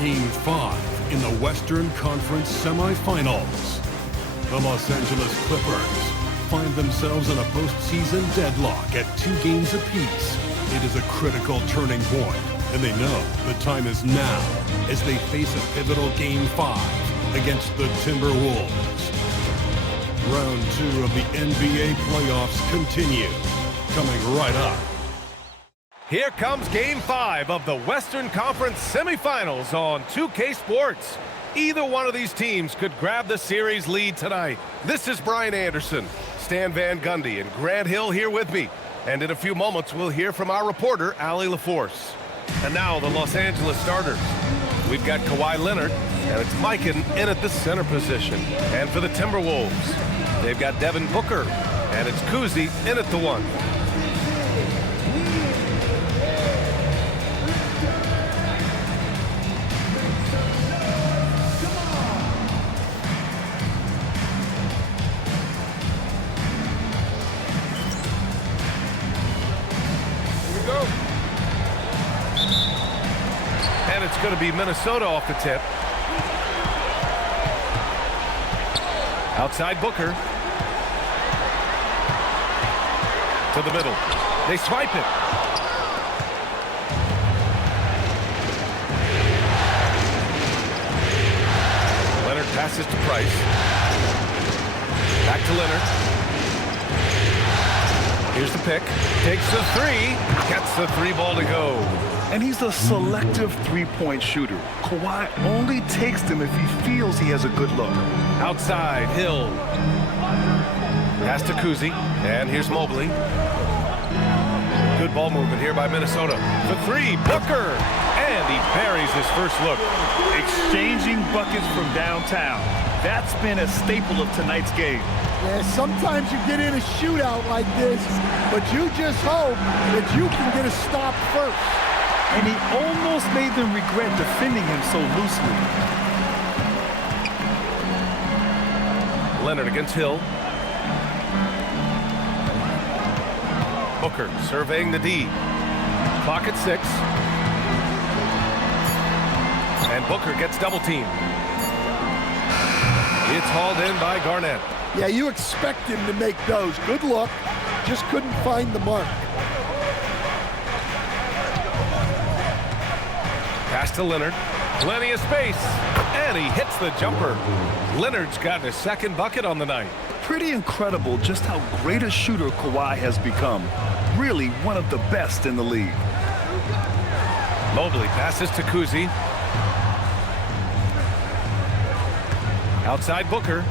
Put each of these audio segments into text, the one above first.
Game 5 in the Western Conference semifinals. The Los Angeles Clippers find themselves in a postseason deadlock at 2 games apiece. It is a critical turning point, and they know the time is now as they face a pivotal Game 5 against the Timberwolves. Round 2 of the NBA playoffs continue, coming right up. Here comes Game 5 of the Western Conference semifinals on 2K Sports. Either one of these teams could grab the series lead tonight. This is Brian Anderson, Stan Van Gundy, and Grant Hill here with me. And in a few moments, we'll hear from our reporter, Allie LaForce. And now the Los Angeles starters. We've got Kawhi Leonard, and it's Mikan in at the center position. And for the Timberwolves, they've got Devin Booker, and it's Cousy in at the 1. And it's going to be Minnesota off the tip. Outside Booker. To the middle. They swipe it. Leonard passes to Price. Back to Leonard. Here's the pick. Takes the 3. Gets the 3 ball to go. And he's a selective three-point shooter. Kawhi only takes them if he feels he has a good look. Outside, Hill. Pass to Cousy. And here's Mobley. Good ball movement here by Minnesota. The 3, Booker. And he buries his first look. Exchanging buckets from downtown. That's been a staple of tonight's game. Yeah, sometimes you get in a shootout like this, but you just hope that you can get a stop first. And he almost made them regret defending him so loosely. Leonard against Hill. Booker surveying the D. Clock at 6. And Booker gets double teamed. It's hauled in by Garnett. Yeah, you expect him to make those. Good look. Just couldn't find the mark. Pass to Leonard. Plenty of space. And he hits the jumper. Leonard's gotten his second bucket on the night. Pretty incredible just how great a shooter Kawhi has become. Really one of the best in the league. Mobley passes to Cousy. Outside Booker.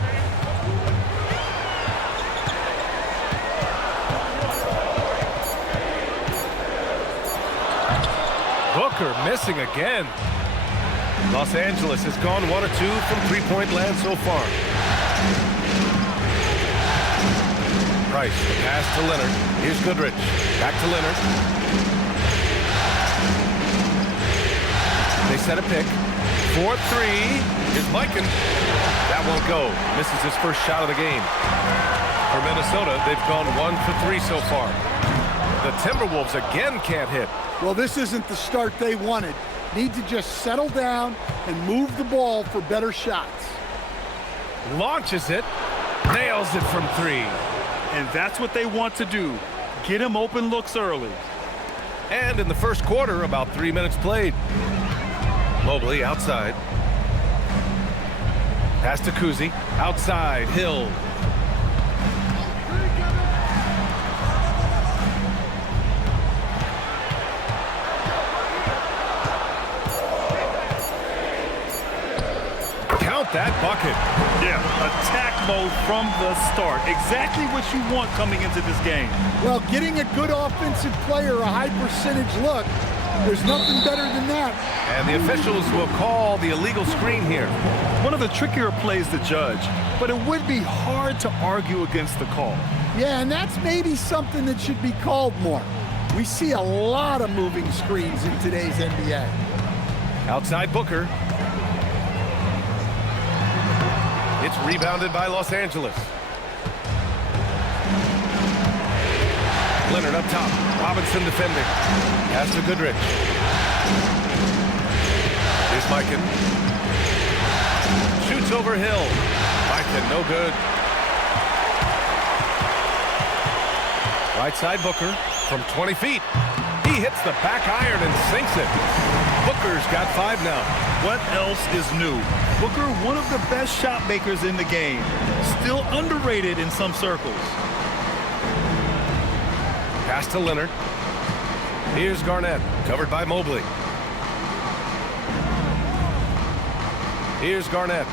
Booker missing again. Los Angeles has gone 1 or 2 from three-point land so far. Price, the pass to Leonard. Here's Goodrich. Back to Leonard. They set a pick. 4-3. Here's Mikan. That won't go. Misses his first shot of the game. For Minnesota, they've gone 1 for 3 so far. The Timberwolves again can't hit. Well, this isn't the start they wanted. Need to just settle down and move the ball for better shots. Launches it. Nails it from 3. And that's what they want to do. Get him open looks early. And in the first quarter, about 3 minutes played. Mobley outside. Pass to Cousy. Outside, Hill. Count that bucket. Yeah, attack mode from the start. Exactly what you want coming into this game. Well, getting a good offensive player a high percentage look, there's nothing better than that. And the officials will call the illegal screen here. One of the trickier plays to judge, but it would be hard to argue against the call. Yeah, and that's maybe something that should be called more. We see a lot of moving screens in today's NBA. Outside Booker. It's rebounded by Los Angeles. Leonard up top. Robinson defending. Pass to Goodrich. Here's Mikan. Shoots over Hill. Mikan, no good. Right side Booker from 20 feet. He hits the back iron and sinks it. Booker's got 5 now. What else is new? Booker, one of the best shot makers in the game. Still underrated in some circles. Pass to Leonard. Here's Garnett, covered by Mobley. Here's Garnett.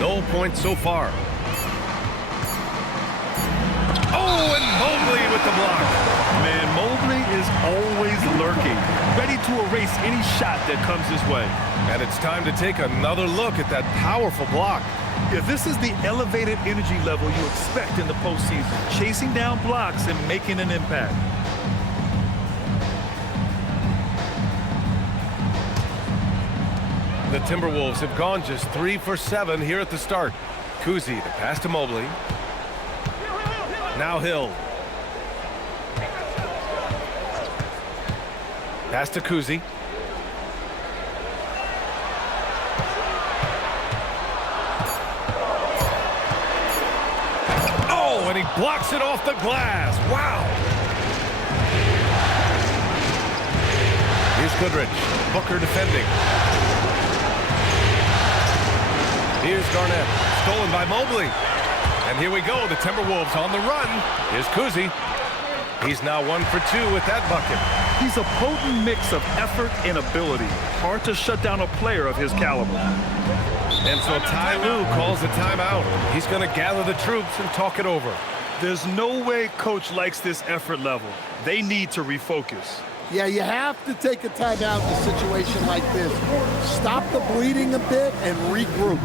No points so far. Oh, and Mobley with the block. Man, Mobley is always lurking, ready to erase any shot that comes his way. And it's time to take another look at that powerful block. Yeah, this is the elevated energy level you expect in the postseason, chasing down blocks and making an impact. The Timberwolves have gone just 3 for 7 here at the start. Cousy, the pass to Mobley. Now Hill. Pass to Cousy. Oh, and he blocks it off the glass. Wow. Here's Goodrich. Booker defending. Here's Garnett. Stolen by Mobley. And here we go. The Timberwolves on the run. Here's Cousy. He's now 1 for 2 with that bucket. He's a potent mix of effort and ability. Hard to shut down a player of his caliber. And so Ty Lue calls a timeout. He's going to gather the troops and talk it over. There's no way coach likes this effort level. They need to refocus. Yeah, you have to take a timeout in a situation like this. Stop the bleeding a bit and regroup.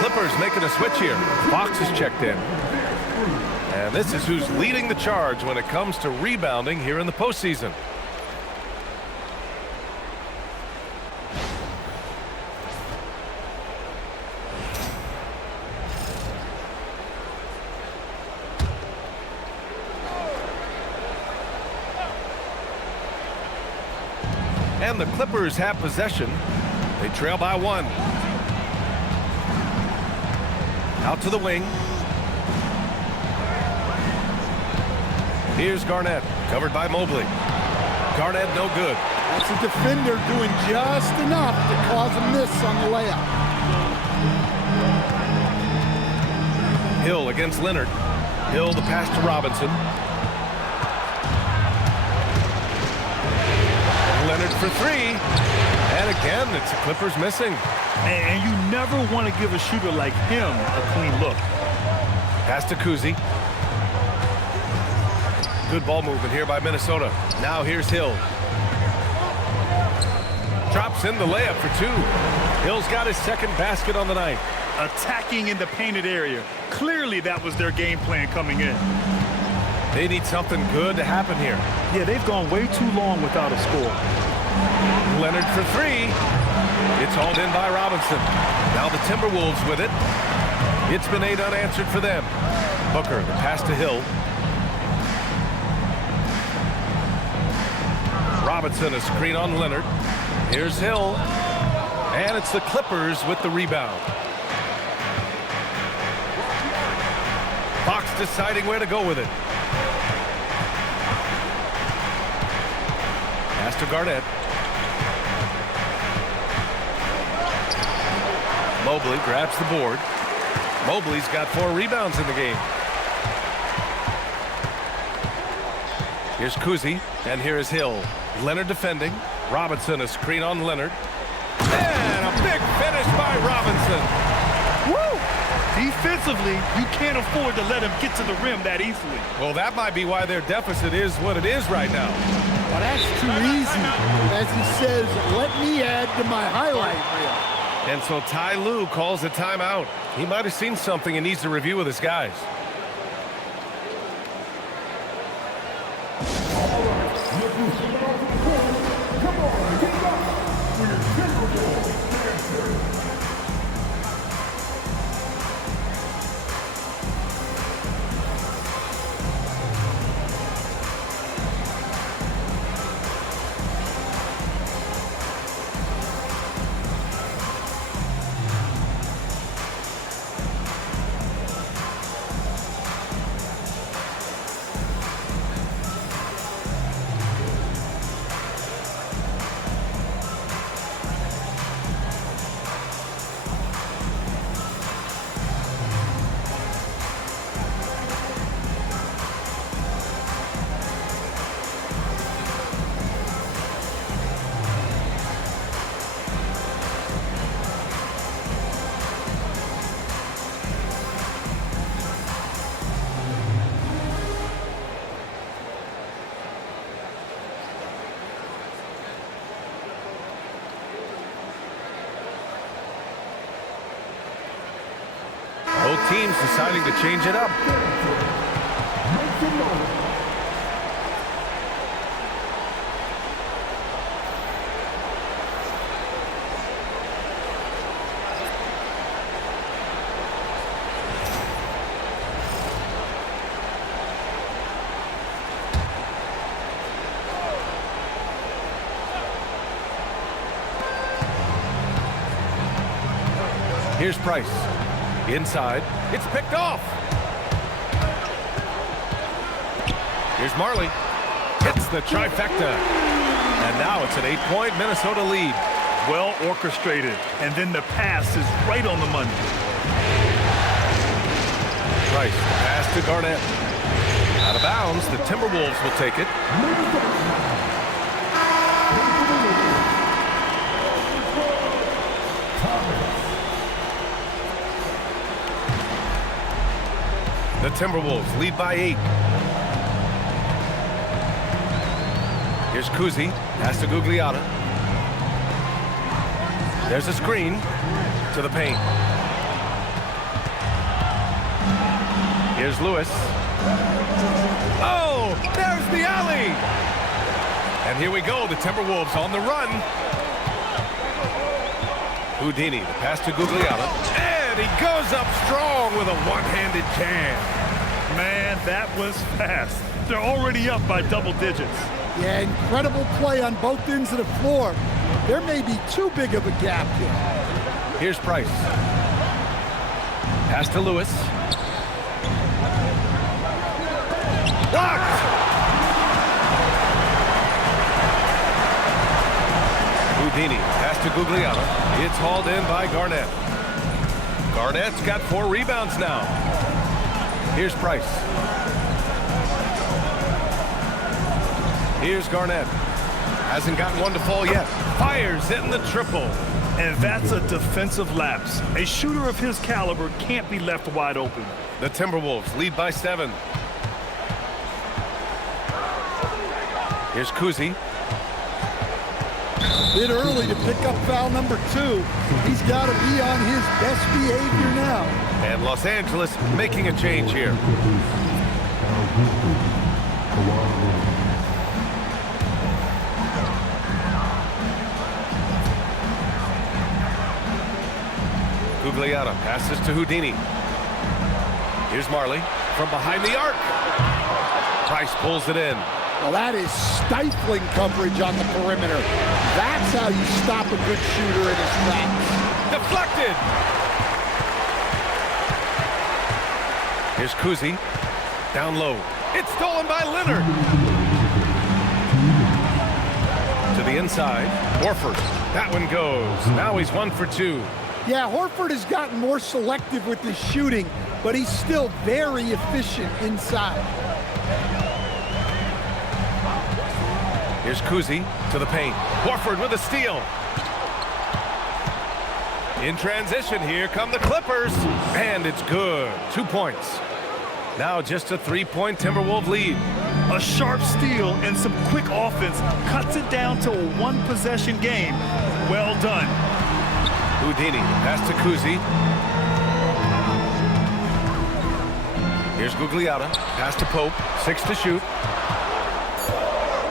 Clippers making a switch here. Fox is checked in. And this is who's leading the charge when it comes to rebounding here in the postseason. And the Clippers have possession. They trail by 1. Out to the wing. Here's Garnett, covered by Mobley. Garnett, no good. That's a defender doing just enough to cause a miss on the layup. Hill against Leonard. Hill, the pass to Robinson. Leonard for 3. And again, it's the Clippers missing. And you never want to give a shooter like him a clean look. Pass to Cousy. Good ball movement here by Minnesota. Now here's Hill. Drops in the layup for 2. Hill's got his second basket on the night. Attacking in the painted area. Clearly that was their game plan coming in. They need something good to happen here. Yeah, they've gone way too long without a score. Leonard for 3. It's hauled in by Robinson. Now the Timberwolves with it. It's been 8 unanswered for them. Booker, the pass to Hill. Robinson, a screen on Leonard. Here's Hill. And it's the Clippers with the rebound. Fox deciding where to go with it. to Garnett. Mobley grabs the board. Mobley's got 4 rebounds in the game. Here's Cousy, and here is Hill. Leonard defending. Robinson, a screen on Leonard. And a big finish by Robinson. Woo! Defensively, you can't afford to let him get to the rim that easily. Well, that might be why their deficit is what it is right now. Well, that's too easy. As he says, let me add to my highlight reel. And so Ty Lue calls a timeout. He might have seen something and needs to review with his guys. Both teams deciding to change it up. Here's Price. Inside. It's picked off. Here's Marley. Hits the trifecta. And now it's an 8-point Minnesota lead. Well orchestrated. And then the pass is right on the money. Price, pass to Garnett. Out of bounds. The Timberwolves will take it. The Timberwolves lead by 8. Here's Cousy. Pass to Gugliotta. There's a screen to the paint. Here's Lewis. Oh, there's the alley. And here we go. The Timberwolves on the run. Houdini, the pass to Gugliotta. And he goes up strong with a one-handed jam. Man, that was fast. They're already up by double digits. Yeah, incredible play on both ends of the floor. There may be too big of a gap here. Here's Price. Pass to Lewis. Blocked! Houdini, pass to Gugliotta. It's hauled in by Garnett. Garnett's got 4 rebounds now. Here's Price. Here's Garnett. Hasn't gotten one to fall yet. Fires in the triple. And that's a defensive lapse. A shooter of his caliber can't be left wide open. The Timberwolves lead by 7. Here's Cousy. Bit early to pick up foul number 2. He's got to be on his best behavior now. And Los Angeles making a change here. Gugliotta passes to Houdini. Here's Marley from behind the arc. Price pulls it in. Well, that is stifling coverage on the perimeter. That's how you stop a good shooter in his tracks. Deflected. Here's Cousy. Down low. It's stolen by Leonard. inside. Horford. That one goes. Now he's 1 for 2. Yeah, Horford has gotten more selective with his shooting, but he's still very efficient inside. Here's Cousy to the paint. Horford with a steal. In transition, here come the Clippers. And it's good. 2 points. Now just a 3-point Timberwolves lead. A sharp steal and some quick offense cuts it down to a one-possession game. Well done. Houdini, pass to Cousy. Here's Gugliotta, pass to Pope, 6 to shoot.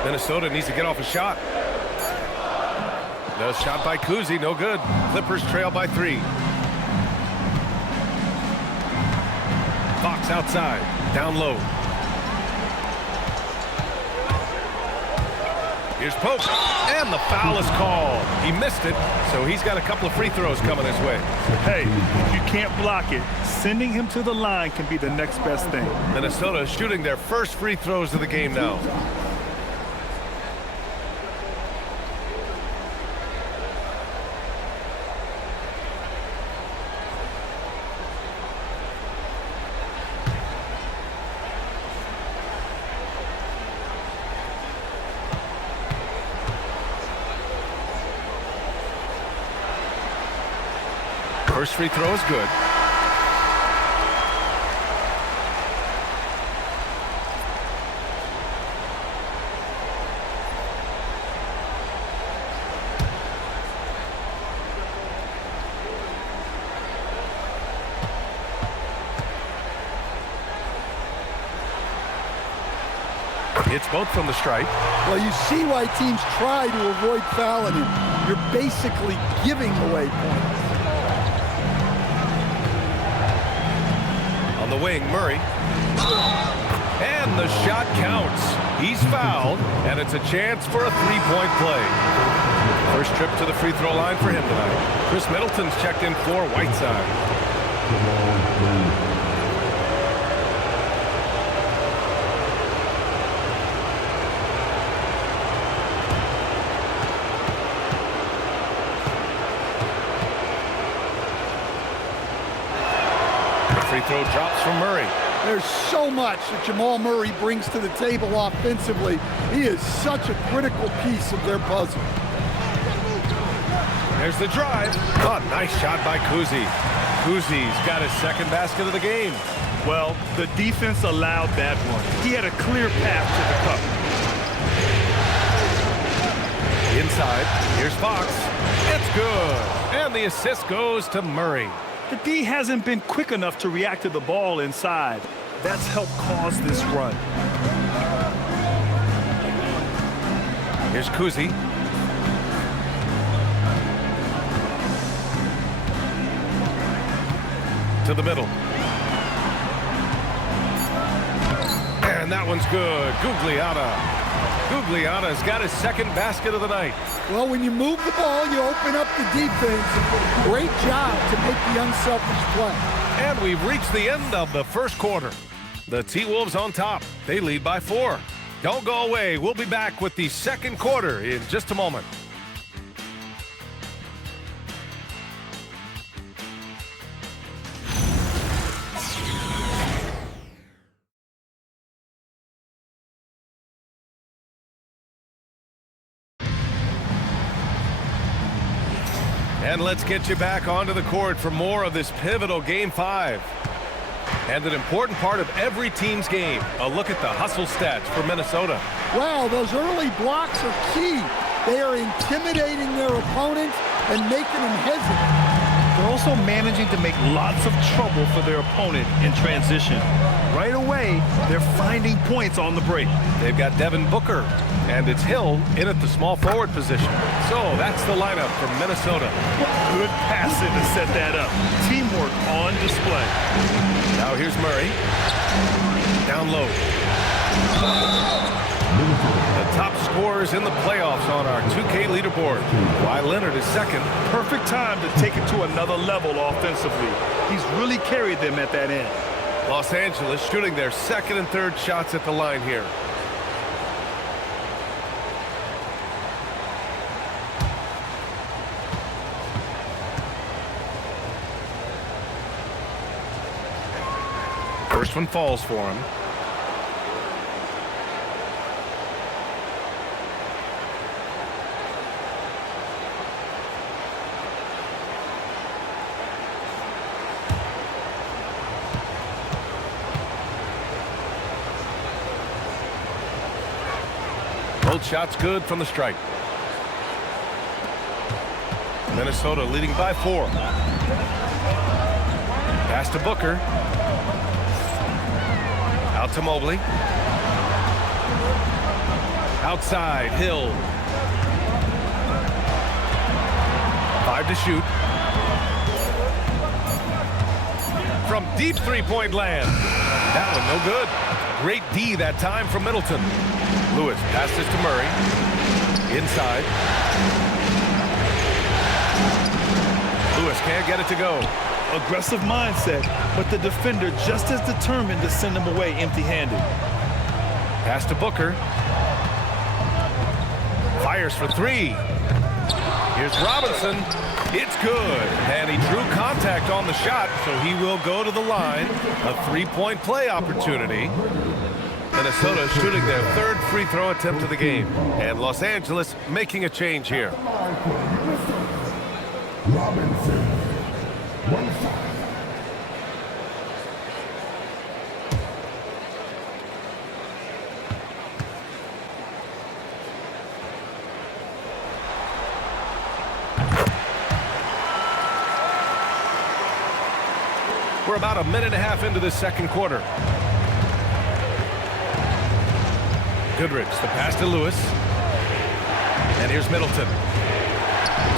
Minnesota needs to get off a shot. No shot by Cousy, no good. Clippers trail by 3. Fox outside, down low. Here's Pope, and the foul is called. He missed it, so he's got a couple of free throws coming his way. Hey, if you can't block it, sending him to the line can be the next best thing. Minnesota is shooting their first free throws of the game now. First free throw is good. It's both from the stripe. Well, you see why teams try to avoid fouling him. You're basically giving away points. On the wing, Murray. And the shot counts. He's fouled, and it's a chance for a 3-point play. First trip to the free throw line for him tonight. Chris Middleton's checked in for Whiteside. Free throw drops from Murray. There's so much that Jamaal Murray brings to the table offensively. He is such a critical piece of their puzzle. There's the drive. Oh, nice shot by Cousy. Cousy's got his second basket of the game. Well, the defense allowed that one. He had a clear path to the cup. Inside, here's Fox. It's good. And the assist goes to Murray. The D hasn't been quick enough to react to the ball inside. That's helped cause this run. Here's Cousy. To the middle. And that one's good. Gugliotta. Gugliotta's got his second basket of the night. Well, when you move the ball, you open up the defense. Great job to make the unselfish play. And we've reached the end of the first quarter. The T-Wolves on top. They lead by 4. Don't go away. We'll be back with the second quarter in just a moment. And let's get you back onto the court for more of this pivotal Game 5. And an important part of every team's game, a look at the hustle stats for Minnesota. Wow, those early blocks are key. They are intimidating their opponents and making them hesitate. They're also managing to make lots of trouble for their opponent in transition. Right away, they're finding points on the break. They've got Devin Booker, and it's Hill in at the small forward position. So that's the lineup from Minnesota. Good passing to set that up. Teamwork on display. Now here's Murray. Down low. The top scorers in the playoffs on our 2K leaderboard. Kawhi Leonard is second. Perfect time to take it to another level offensively. He's really carried them at that end. Los Angeles shooting their second and third shots at the line here. First one falls for him. Both shots good from the stripe. Minnesota leading by 4. Pass to Booker. Out to Mobley. Outside, Hill. 5 to shoot. From deep three-point land. That one no good. Great D that time from Middleton. Lewis passes to Murray. Inside. Lewis can't get it to go. Aggressive mindset, but the defender just as determined to send him away empty-handed. Pass to Booker. Fires for 3. Here's Robinson. It's good. And he drew contact on the shot, so he will go to the line. A 3-point play opportunity. Minnesota shooting their 3rd free throw attempt of the game. And Los Angeles making a change here. Robinson, 1 foul. We're about a minute and a half into this second quarter. Goodrich, the pass to Lewis. And here's Middleton.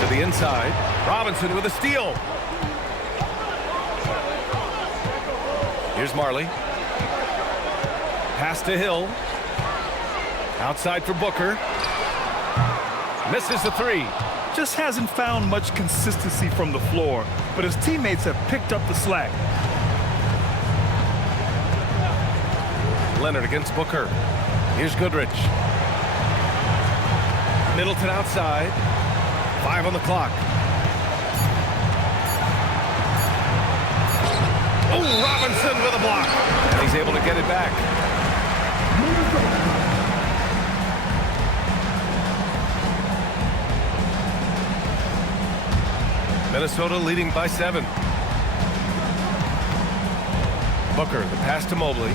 To the inside. Robinson with a steal. Here's Marley. Pass to Hill. Outside for Booker. Misses the 3. Just hasn't found much consistency from the floor, but his teammates have picked up the slack. Leonard against Booker. Here's Goodrich. Middleton outside. 5 on the clock. Oh, Robinson with a block. And he's able to get it back. Minnesota leading by 7. Booker, the pass to Mobley.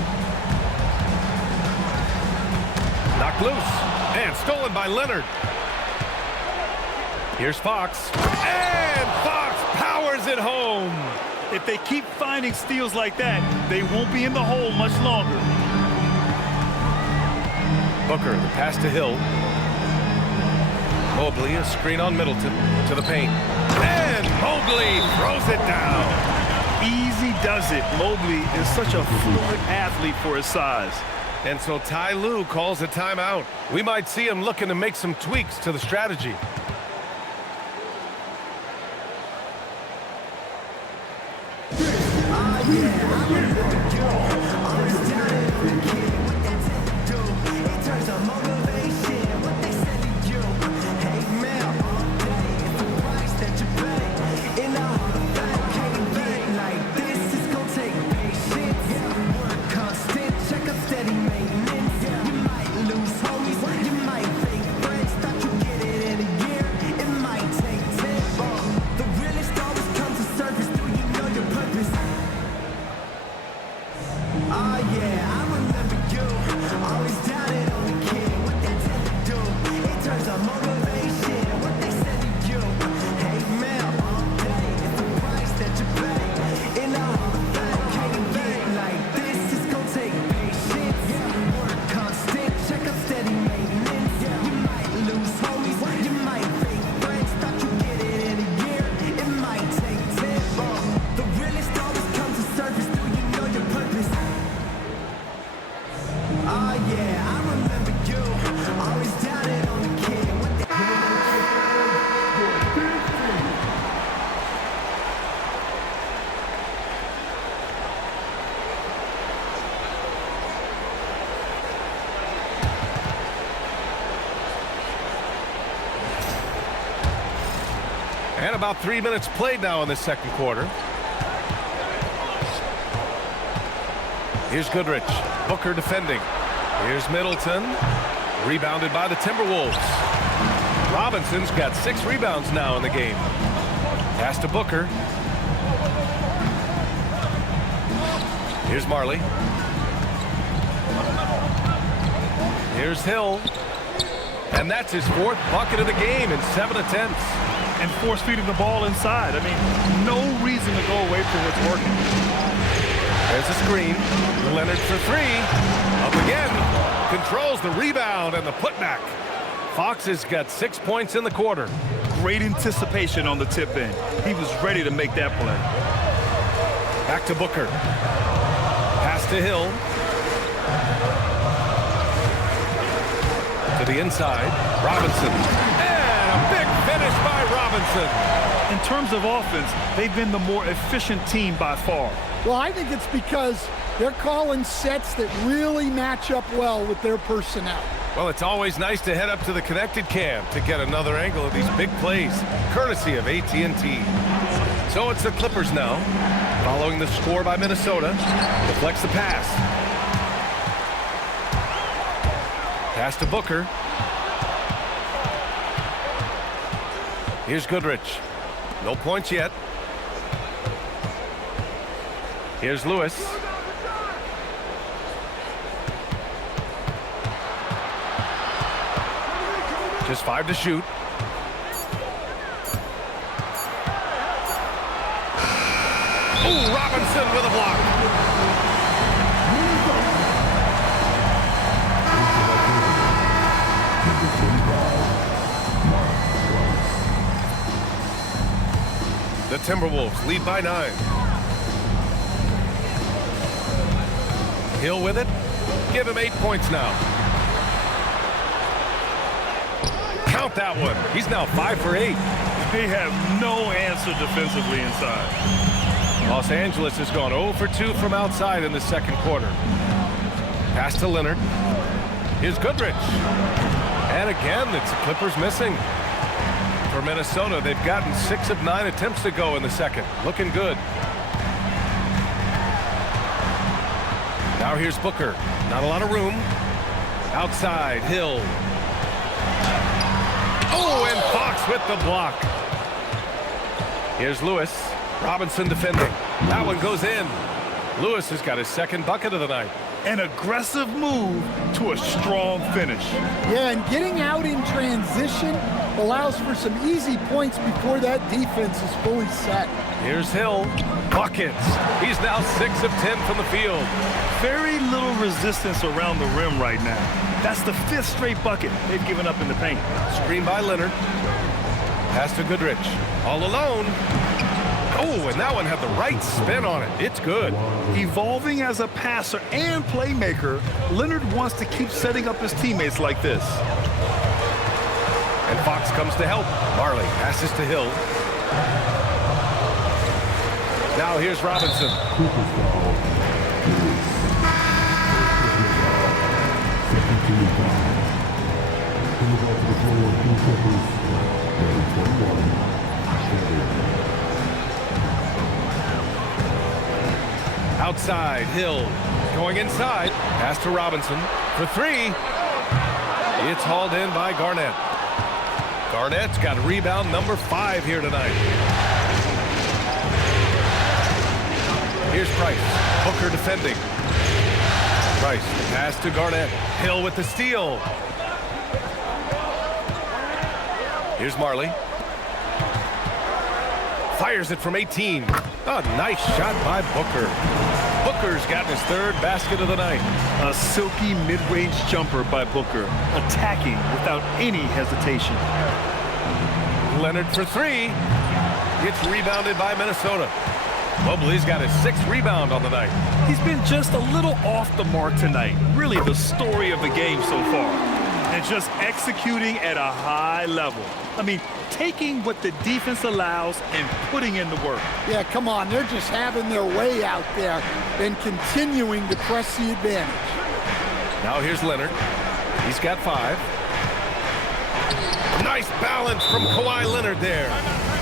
Knocked loose. And stolen by Leonard. Here's Fox. And Fox powers it home. If they keep finding steals like that, they won't be in the hole much longer. Booker, the pass to Hill. Mobley, a screen on Middleton. To the paint. And Mobley throws it down. Easy does it. Mobley is such a fluid athlete for his size. And so Ty Lue calls a timeout. We might see him looking to make some tweaks to the strategy. And about 3 minutes played now in the second quarter. Here's Goodrich. Booker defending. Here's Middleton. Rebounded by the Timberwolves. Robinson's got 6 rebounds now in the game. Pass to Booker. Here's Marley. Here's Hill. And that's his 4th bucket of the game in 7 attempts. And force feeding the ball inside. I mean, no reason to go away from what's working. There's a screen. Leonard for 3. Up again. Controls the rebound and the putback. Fox has got 6 points in the quarter. Great anticipation on the tip in. He was ready to make that play. Back to Booker. Pass to Hill. To the inside. Robinson. And a big finish by Robinson. In terms of offense, they've been the more efficient team by far. Well, I think it's because they're calling sets that really match up well with their personnel. Well, it's always nice to head up to the connected cam to get another angle of these big plays, courtesy of AT&T. So it's the Clippers now, following the score by Minnesota. Deflects the pass. Pass to Booker. Here's Goodrich. No points yet. Here's Lewis. Just 5 to shoot. Ooh, Robinson with a block. The Timberwolves lead by 9. Hill with it. Give him 8 points now. Count that one. He's now 5 for 8. They have no answer defensively inside. Los Angeles has gone 0 for 2 from outside in the second quarter. Pass to Leonard. Here's Goodrich. And again, it's the Clippers missing. For Minnesota, they've gotten 6 of 9 attempts to go in the second. Looking good. Now here's Booker. Not a lot of room. Outside, Hill. Oh, and Fox with the block. Here's Lewis. Robinson defending. That one goes in. Lewis has got his 2nd bucket of the night. An aggressive move to a strong finish. Yeah, and getting out in transition allows for some easy points before that defense is fully set. Here's Hill. Buckets. He's now 6 of 10 from the field. Very little resistance around the rim right now. That's the 5th straight bucket they've given up in the paint. Screen by Leonard. Pass to Goodrich. All alone. Oh, and that one had the right spin on it. It's good. Evolving as a passer and playmaker, Leonard wants to keep setting up his teammates like this. And Fox comes to help. Marley passes to Hill. Now here's Robinson. Outside, Hill going inside. Pass to Robinson for 3. It's hauled in by Garnett. Garnett's got rebound number 5 here tonight. Here's Price. Booker defending. Price, pass to Garnett. Hill with the steal. Here's Marley. Fires it from 18. A nice shot by Booker. Booker's gotten his 3rd basket of the night. A silky mid-range jumper by Booker, attacking without any hesitation. Leonard for 3. Gets rebounded by Minnesota. Mobley's got his 6th rebound on the night. He's been just a little off the mark tonight. Really the story of the game so far. And just executing at a high level. I mean, taking what the defense allows and putting in the work. Yeah, come on. They're just having their way out there and continuing to press the advantage. Now here's Leonard. He's got 5. Nice balance from Kawhi Leonard there.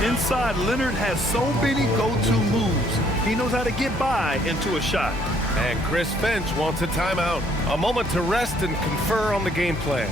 Inside, Leonard has so many go-to moves. He knows how to get by into a shot. And Chris Finch wants a timeout. A moment to rest and confer on the game plan.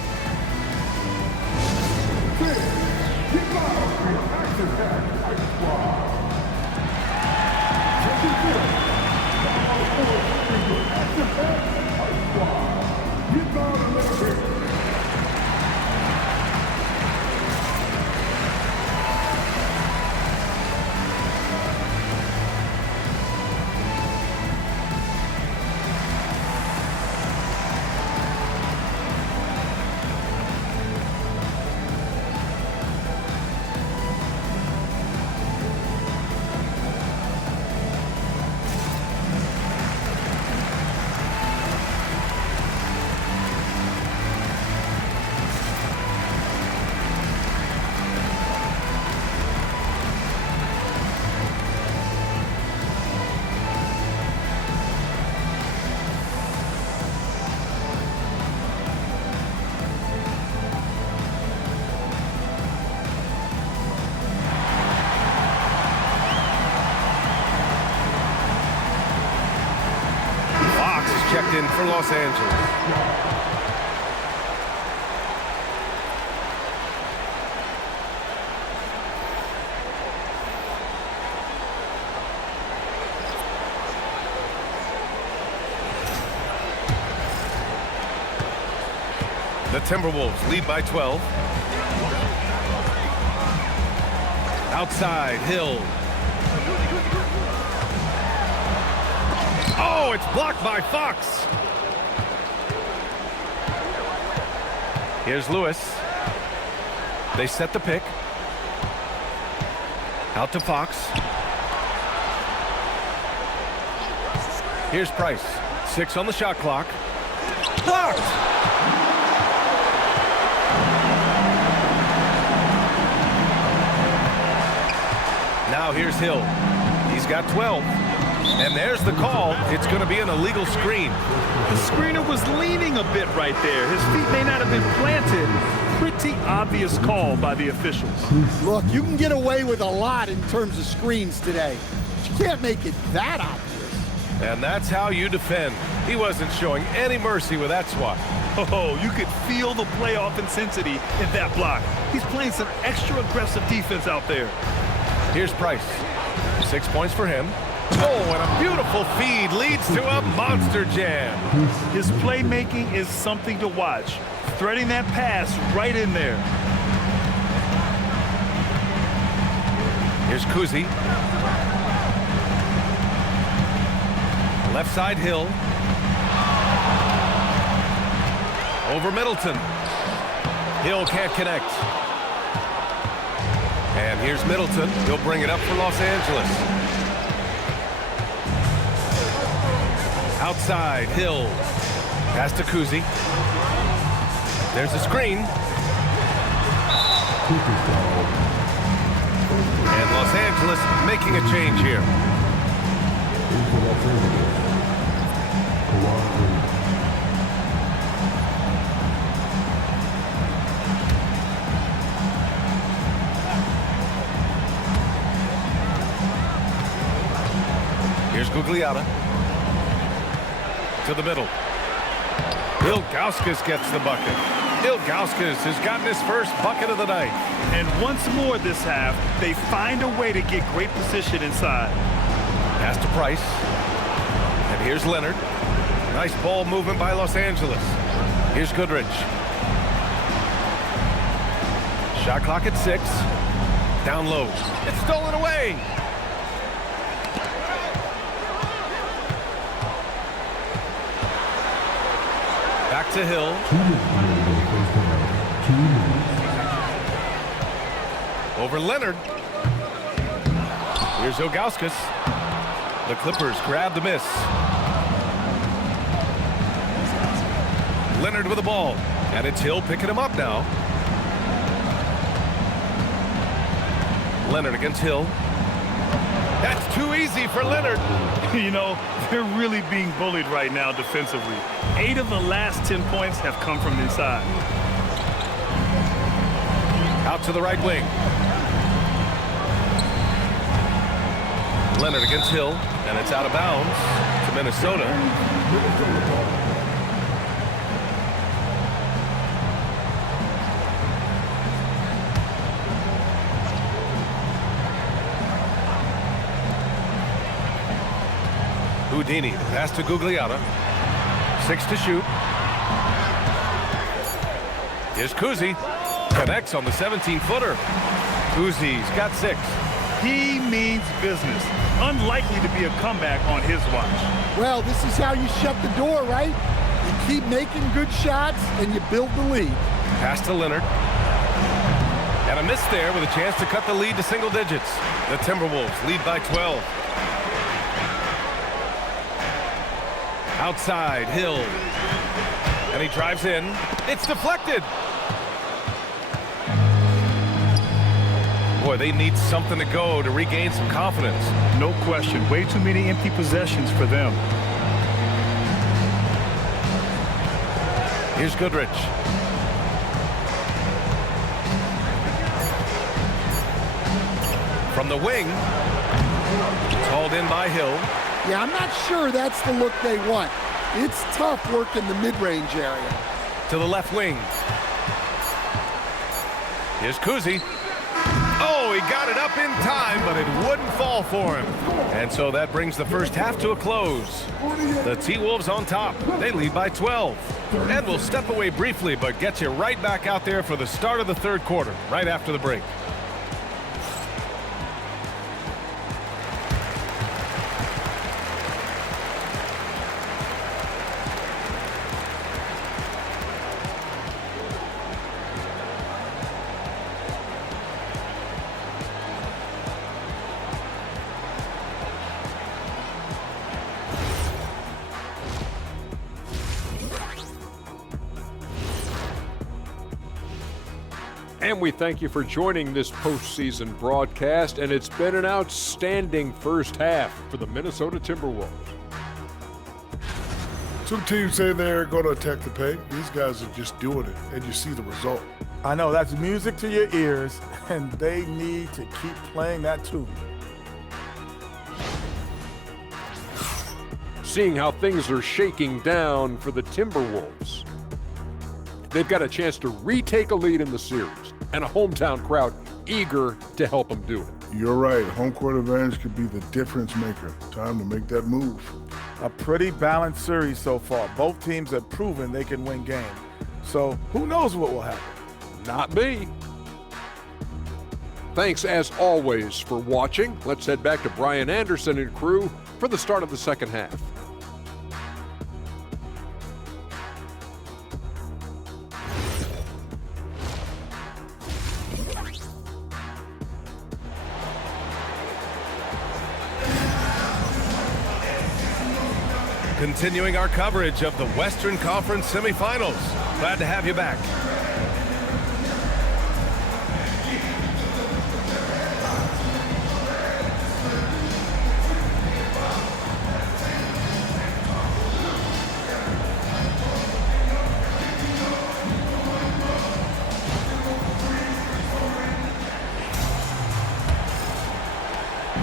Checked in for Los Angeles. The Timberwolves lead by 12. Outside, Hill. Oh, it's blocked by Fox. Here's Lewis. They set the pick. Out to Fox. Here's Price. 6 on the shot clock. Blocked! Now here's Hill. He's got 12. And there's the call. It's going to be an illegal screen. The screener was leaning a bit right there. His feet may not have been planted. Pretty obvious call by the officials. Look, you can get away with a lot in terms of screens today. But you can't make it that obvious. And that's how you defend. He wasn't showing any mercy with that swat. Oh, you could feel the playoff intensity in that block. He's playing some extra aggressive defense out there. Here's Price. 6 points for him. Oh, and a beautiful feed leads to a monster jam. His playmaking is something to watch. Threading that pass right in there. Here's Cousy. Left side, Hill. Over Middleton. Hill can't connect. And here's Middleton. He'll bring it up for Los Angeles. Outside, Hill. Pass to Cousy. There's a screen. And Los Angeles making a change here. Here's Gugliotta. To the middle. Ilgauskas gets the bucket. Ilgauskas has gotten his first bucket of the night. And once more this half, they find a way to get great position inside. Pass to Price. And here's Leonard. Nice ball movement by Los Angeles. Here's Goodrich. Shot clock at 6. Down low. It's stolen away. Back to Hill. Over Leonard. Here's Ilgauskas. The Clippers grab the miss. Leonard with the ball. And it's Hill picking him up now. Leonard against Hill. That's too easy for Leonard. You know, they're really being bullied right now defensively. 8 of the last 10 points have come from inside. Out to the right wing. Leonard against Hill, and it's out of bounds. to Minnesota. Houdini, pass to Gugliotta. 6 to shoot. Here's Cousy. Connects on the 17-footer. Cousy's got 6. He means business. Unlikely to be a comeback on his watch. Well, this is how you shut the door, right? You keep making good shots and you build the lead. Pass to Leonard. And a miss there with a chance to cut the lead to single digits. The Timberwolves lead by 12. Outside, Hill. And he drives in. It's deflected. Boy, they need something to go to regain some confidence. No question. Way too many empty possessions for them. Here's Goodrich. From the wing. It's hauled in by Hill. Yeah, I'm not sure that's the look they want. It's tough working the mid-range area. To the left wing. Here's Cousy. Oh, he got it up in time, but it wouldn't fall for him. And so that brings the first half to a close. The T-Wolves on top. They lead by 12. And we'll step away briefly, but get you right back out there for the start of the third quarter, right after the break. And we thank you for joining this postseason broadcast, and it's been an outstanding first half for the Minnesota Timberwolves. Some teams say they're going to attack the paint. These guys are just doing it, and you see the result. I know, that's music to your ears, and they need to keep playing that tune. Seeing how things are shaking down for the Timberwolves, they've got a chance to retake a lead in the series, and a hometown crowd eager to help them do it. You're right. Home court advantage could be the difference maker. Time to make that move. A pretty balanced series so far. Both teams have proven they can win games. So who knows what will happen? Not me. Thanks as always for watching. Let's head back to Brian Anderson and crew for the start of the second half. Continuing our coverage of the Western Conference semifinals. Glad to have you back.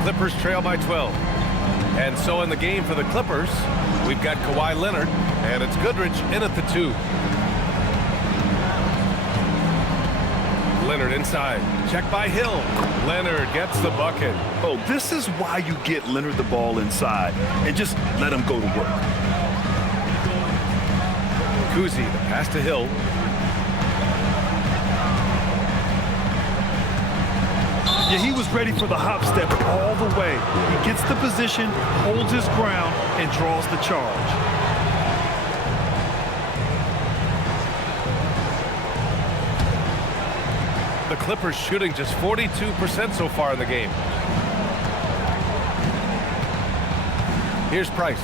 Clippers trail by 12. And so in the game for the Clippers, we've got Kawhi Leonard, and it's Goodrich in at the 2. Leonard inside. Check by Hill. Leonard gets the bucket. Oh, this is why you get Leonard the ball inside and just let him go to work. Cousy, the pass to Hill. Yeah, he was ready for the hop step all the way. He gets the position, holds his ground, and draws the charge. The Clippers shooting just 42% so far in the game. Here's Price.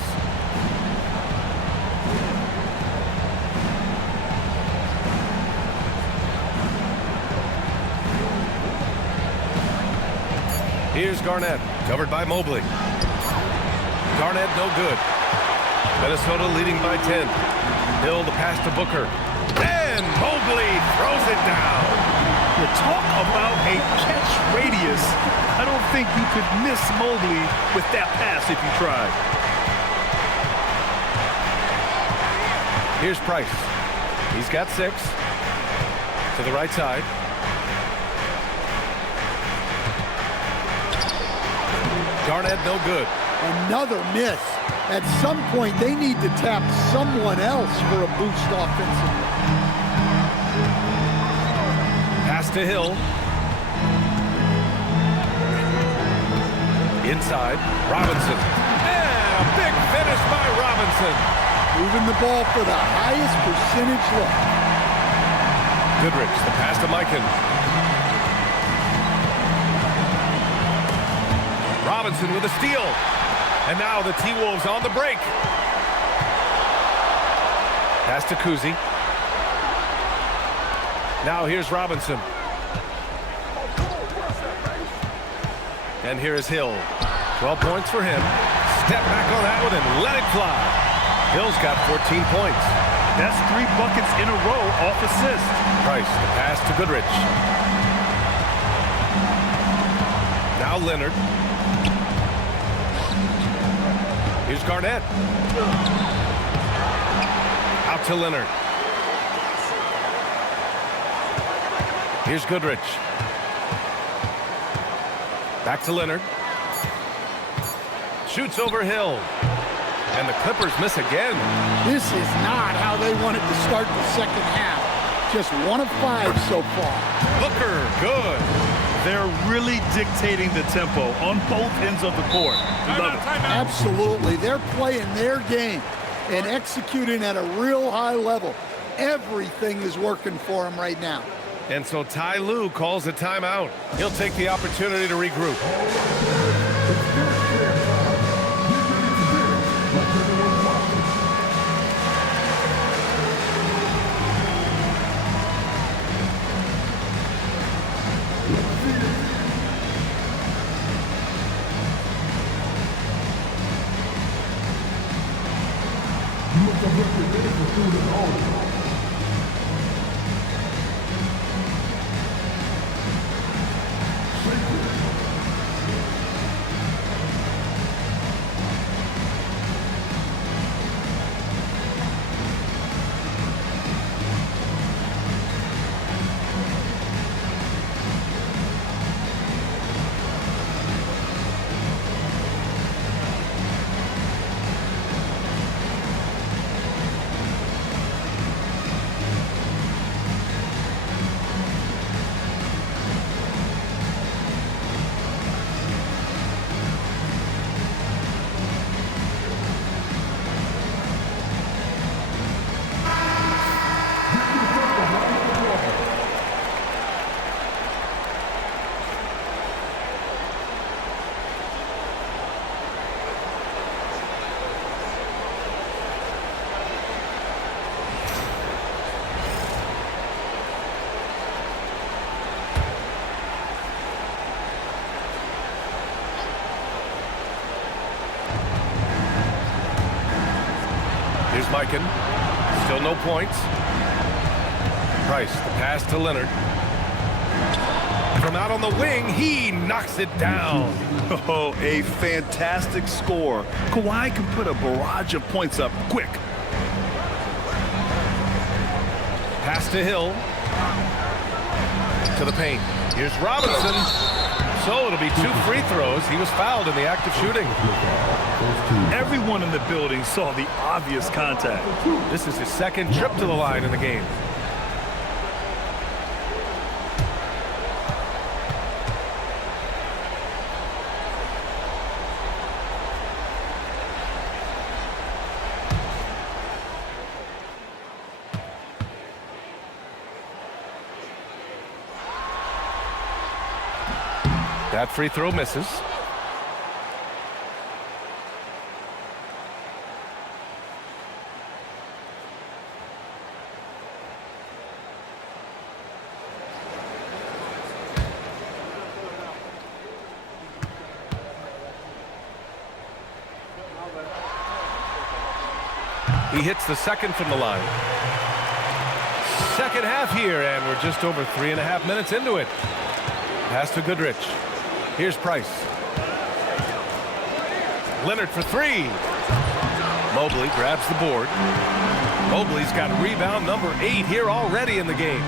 Here's Garnett, covered by Mobley. Garnett no good. Minnesota leading by 10. Hill the pass to Booker. And Mobley throws it down. You talk about a catch radius. I don't think you could miss Mobley with that pass if you tried. Here's Price. He's got 6. To the right side. Garnett, no good. Another miss. At some point, they need to tap someone else for a boost offensively. Pass to Hill. Inside. Robinson. And a big finish by Robinson. Moving the ball for the highest percentage look. Goodrich, the pass to Mikan. Robinson with a steal. And now the T-Wolves on the break. Pass to Cousy. Now here's Robinson. And here is Hill. 12 points for him. Step back on that one and let it fly. Hill's got 14 points. That's 3 buckets in a row off assist. Price, the pass to Goodrich. Now Leonard. Here's Garnett. Out to Leonard. Here's Goodrich. Back to Leonard. Shoots over Hill. And the Clippers miss again. This is not how they wanted to start the second half. Just 1 of 5 so far. Booker, good. They're really dictating the tempo on both ends of the court. Love it. Absolutely. They're playing their game and executing at a real high level. Everything is working for them right now. And so Ty Lue calls a timeout. He'll take the opportunity to regroup. Here's Mikan. Still no points. Price, the pass to Leonard. From out on the wing, he knocks it down. Oh, a fantastic score. Kawhi can put a barrage of points up quick. Pass to Hill. To the paint. Here's Robinson. So it'll be 2 free throws. He was fouled in the act of shooting. Everyone in the building saw the obvious contact. This is his 2nd trip to the line in the game. That free throw misses. He hits the 2nd from the line. Second half here, and we're just over 3.5 minutes into it. Pass to Goodrich. Here's Price. Leonard for 3. Mobley grabs the board. Mobley's got rebound number 8 here already in the game.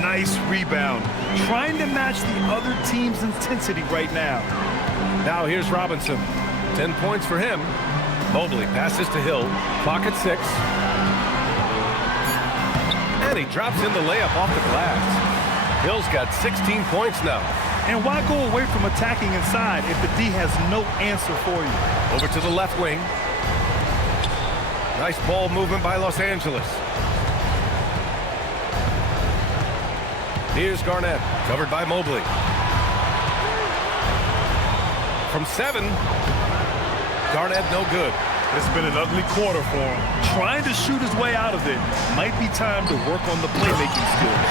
Nice rebound. Trying to match the other team's intensity right now. Now here's Robinson. 10 points for him. Mobley passes to Hill. Clock at 6. And he drops in the layup off the glass. Hill's got 16 points now. And why go away from attacking inside if the D has no answer for you? Over to the left wing. Nice ball movement by Los Angeles. Here's Garnett, covered by Mobley. From 7, Garnett no good. It's been an ugly quarter for him. Trying to shoot his way out of it. Might be time to work on the playmaking skills.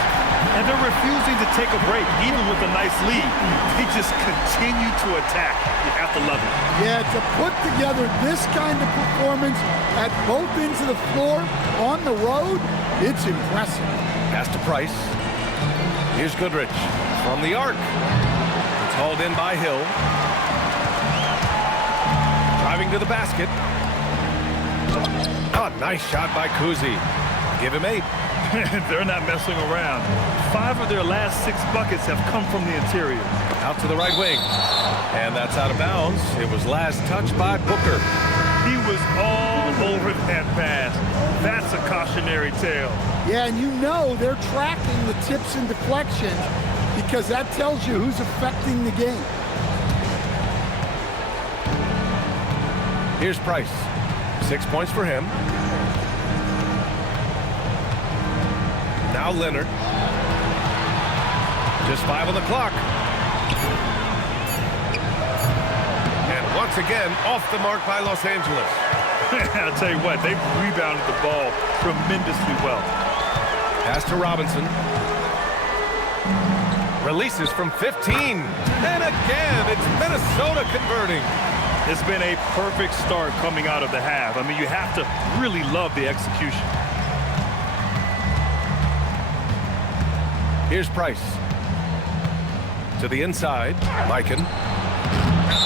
And they're refusing to take a break, even with a nice lead. They just continue to attack. You have to love it. Yeah, to put together this kind of performance at both ends of the floor on the road, it's impressive. Pass to Price. Here's Goodrich from the arc. It's hauled in by Hill. Driving to the basket. Oh, nice shot by Cousy. Give him 8. They're not messing around. 5 of their last 6 buckets have come from the interior. Out to the right wing. And that's out of bounds. It was last touched by Booker. He was all over that pass. That's a cautionary tale. Yeah, and you know they're tracking the tips and deflections because that tells you who's affecting the game. Here's Price. 6 points for him. Now Leonard. Just 5 on the clock. And once again, off the mark by Los Angeles. I'll tell you what, they've rebounded the ball tremendously well. Pass to Robinson. Releases from 15. And again, it's Minnesota converting. It's been a perfect start coming out of the half. I mean, you have to really love the execution. Here's Price. To the inside, Mikan.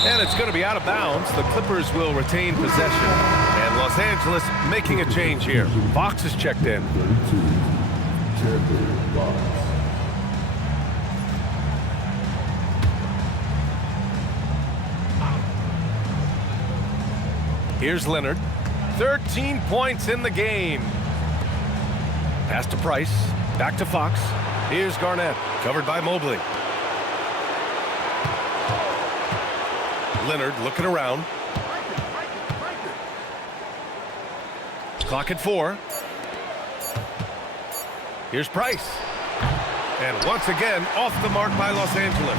And it's going to be out of bounds. The Clippers will retain possession. And Los Angeles making a change here. Fox is checked in. Here's Leonard. 13 points in the game. Pass to Price. Back to Fox. Here's Garnett. Covered by Mobley. Leonard looking around. Clock at 4. Here's Price. And once again, off the mark by Los Angeles.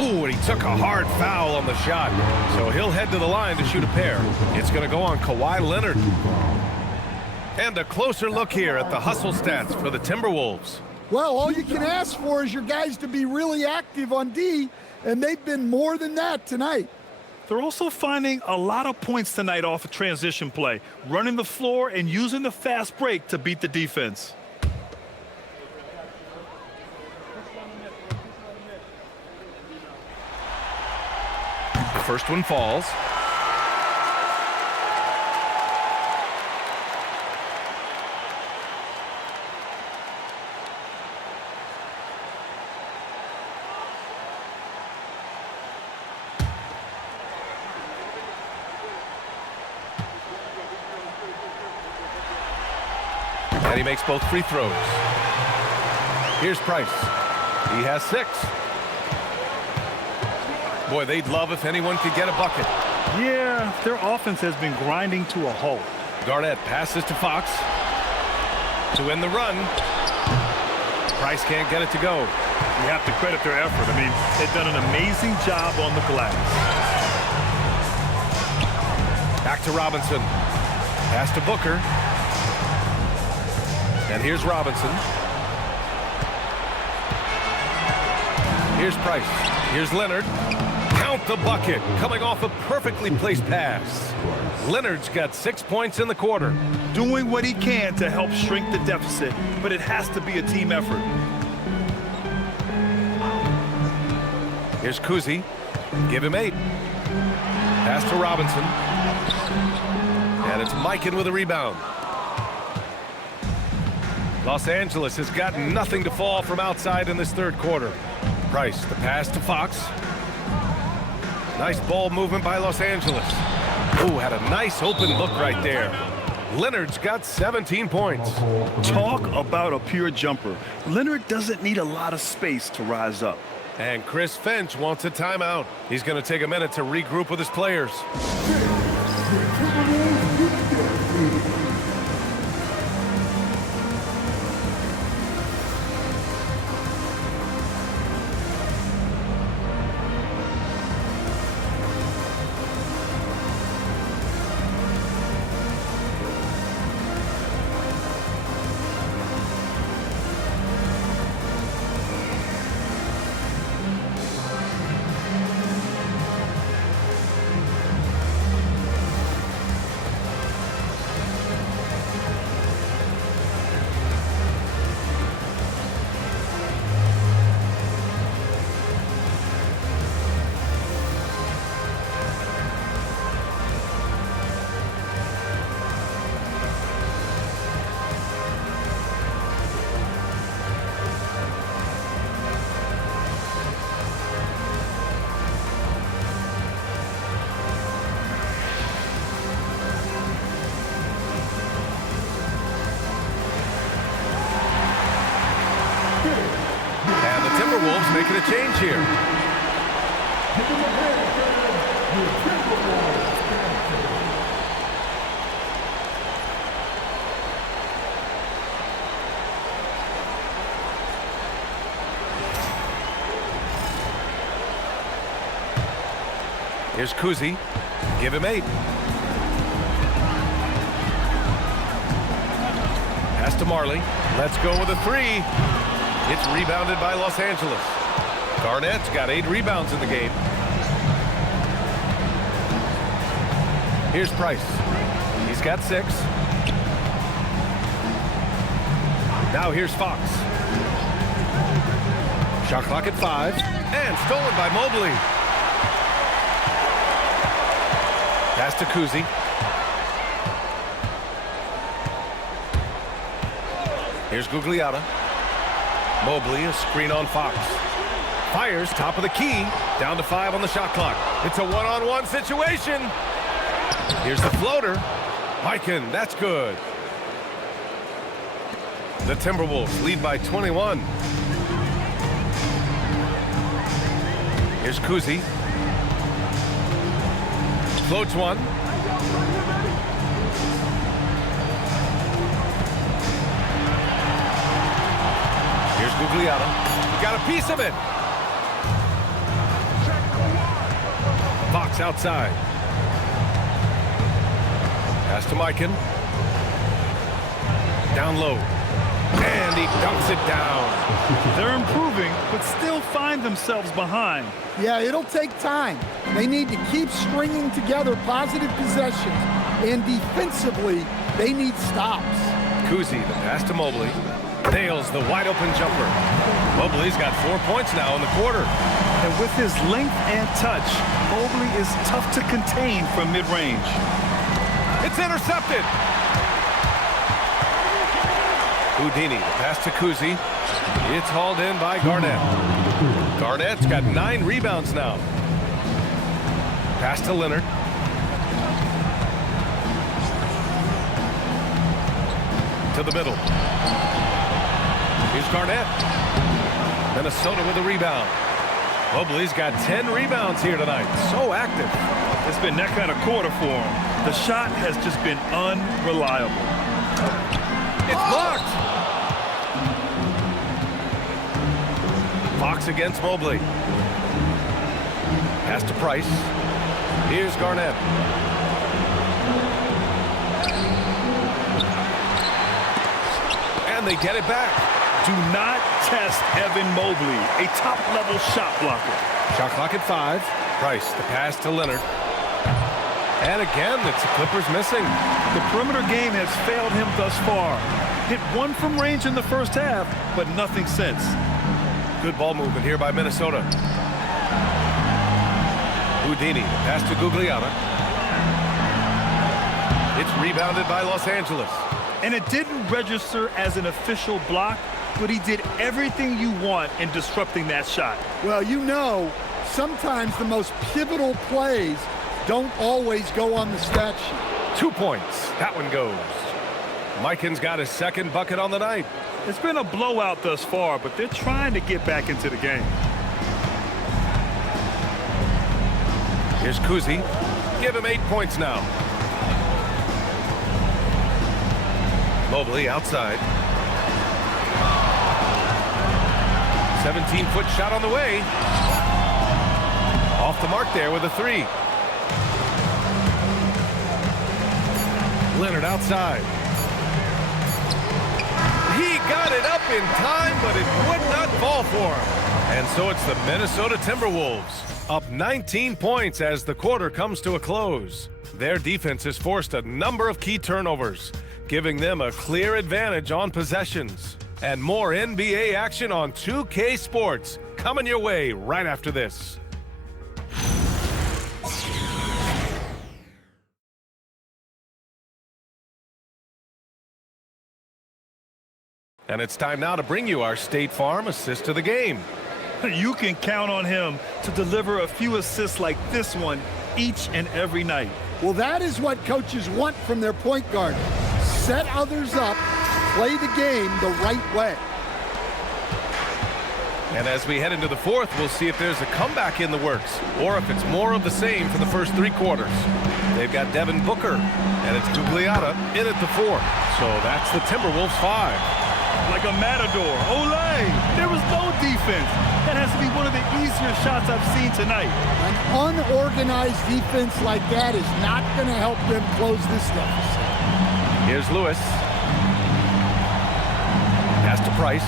Ooh, and he took a hard foul on the shot. So he'll head to the line to shoot a pair. It's going to go on Kawhi Leonard. And a closer look here at the hustle stats for the Timberwolves. Well, all you can ask for is your guys to be really active on D, and they've been more than that tonight. They're also finding a lot of points tonight off of transition play, running the floor and using the fast break to beat the defense. The first one falls. And he makes both free throws. Here's Price. He has 6. Boy, they'd love if anyone could get a bucket. Yeah, their offense has been grinding to a halt. Garnett passes to Fox. To win the run. Price can't get it to go. You have to credit their effort. I mean, they've done an amazing job on the glass. Back to Robinson. Pass to Booker. And here's Robinson. Here's Price. Here's Leonard. Count the bucket. Coming off a perfectly placed pass. Leonard's got 6 points in the quarter. Doing what he can to help shrink the deficit, but it has to be a team effort. Here's Cousy. Give him 8. Pass to Robinson. And it's Mikan with a rebound. Los Angeles has got nothing to fall from outside in this third quarter. Price, the pass to Fox. Nice ball movement by Los Angeles. Ooh, had a nice open look right there. Leonard's got 17 points. Talk about a pure jumper. Leonard doesn't need a lot of space to rise up. And Chris Finch wants a timeout. He's going to take a minute to regroup with his players. Timberwolves making a change here. Here's Cousy. Give him 8. Pass to Marley. Let's go with a 3. It's rebounded by Los Angeles. Garnett's got 8 rebounds in the game. Here's Price. He's got 6. Now here's Fox. Shot clock at 5. And stolen by Mobley. Pass to Cousy. Here's Gugliotta. Mobley, a screen on Fox. Fires, top of the key. Down to 5 on the shot clock. It's a one-on-one situation. Here's the floater. Mikan, that's good. The Timberwolves lead by 21. Here's Cousy. Floats one. Here's Gugliotta. Got a piece of it. Fox outside. Pass to Mikan. Down low. And he dumps it down. They're improving, but still find themselves behind. Yeah, it'll take time. They need to keep stringing together positive possessions. And defensively, they need stops. Cousy, the pass to Mobley. Nails the wide open jumper. Mobley's got 4 points now in the quarter. And with his length and touch, Mobley is tough to contain from mid-range. It's intercepted. Houdini, the pass to Cousy. It's hauled in by Garnett. Garnett's got 9 rebounds now. Pass to Leonard. To the middle. Here's Garnett. Minnesota with a rebound. Mobley's got 10 rebounds here tonight. So active. It's been that kind of quarter for him. The shot has just been unreliable. It's blocked. Fox against Mobley. Pass to Price. Here's Garnett. And they get it back. Do not test Evan Mobley, a top-level shot blocker. Shot clock at 5. Price, the pass to Leonard. And again, it's the Clippers missing. The perimeter game has failed him thus far. Hit 1 from range in the first half, but nothing since. Good ball movement here by Minnesota. Houdini, the pass to Gugliotta. It's rebounded by Los Angeles. And it didn't register as an official block, but he did everything you want in disrupting that shot. Well, you know, sometimes the most pivotal plays don't always go on the stat sheet. 2 points. That one goes. Mikan's got his second bucket on the night. It's been a blowout thus far, but they're trying to get back into the game. Here's Cousy. Give him 8 points now. Mobley outside. 17-foot shot on the way. Off the mark there with a 3. Leonard outside. He got it up in time, but it would not fall for him. And so it's the Minnesota Timberwolves, up 19 points as the quarter comes to a close. Their defense has forced a number of key turnovers, giving them a clear advantage on possessions. And more NBA action on 2K Sports coming your way right after this. And it's time now to bring you our State Farm assist of the game. You can count on him to deliver a few assists like this one each and every night. Well, that is what coaches want from their point guard. Set others up, play the game the right way. And as we head into the fourth, we'll see if there's a comeback in the works or if it's more of the same for the first 3 quarters. They've got Devin Booker, and it's Gugliotta in at the 4. So that's the Timberwolves 5. Like a matador. Olay! There was no defense. That has to be one of the easier shots I've seen tonight. An unorganized defense like that is not going to help them close this deficit. Here's Lewis. Pass to Price.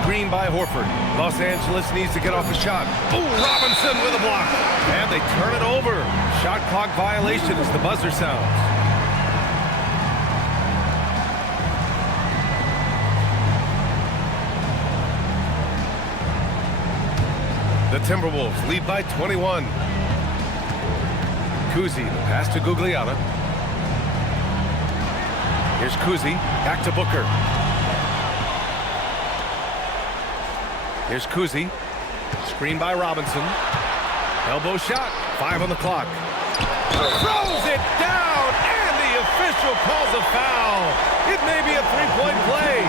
Screen by Horford. Los Angeles needs to get off a shot. Oh, Robinson with a block. And they turn it over. Shot clock violation as the buzzer sounds. The Timberwolves lead by 21. Cousy, the pass to Gugliotta. Here's Cousy, back to Booker. Here's Cousy, screen by Robinson. Elbow shot, 5 on the clock. Throws it down, and the official calls a foul. It may be a 3-point play.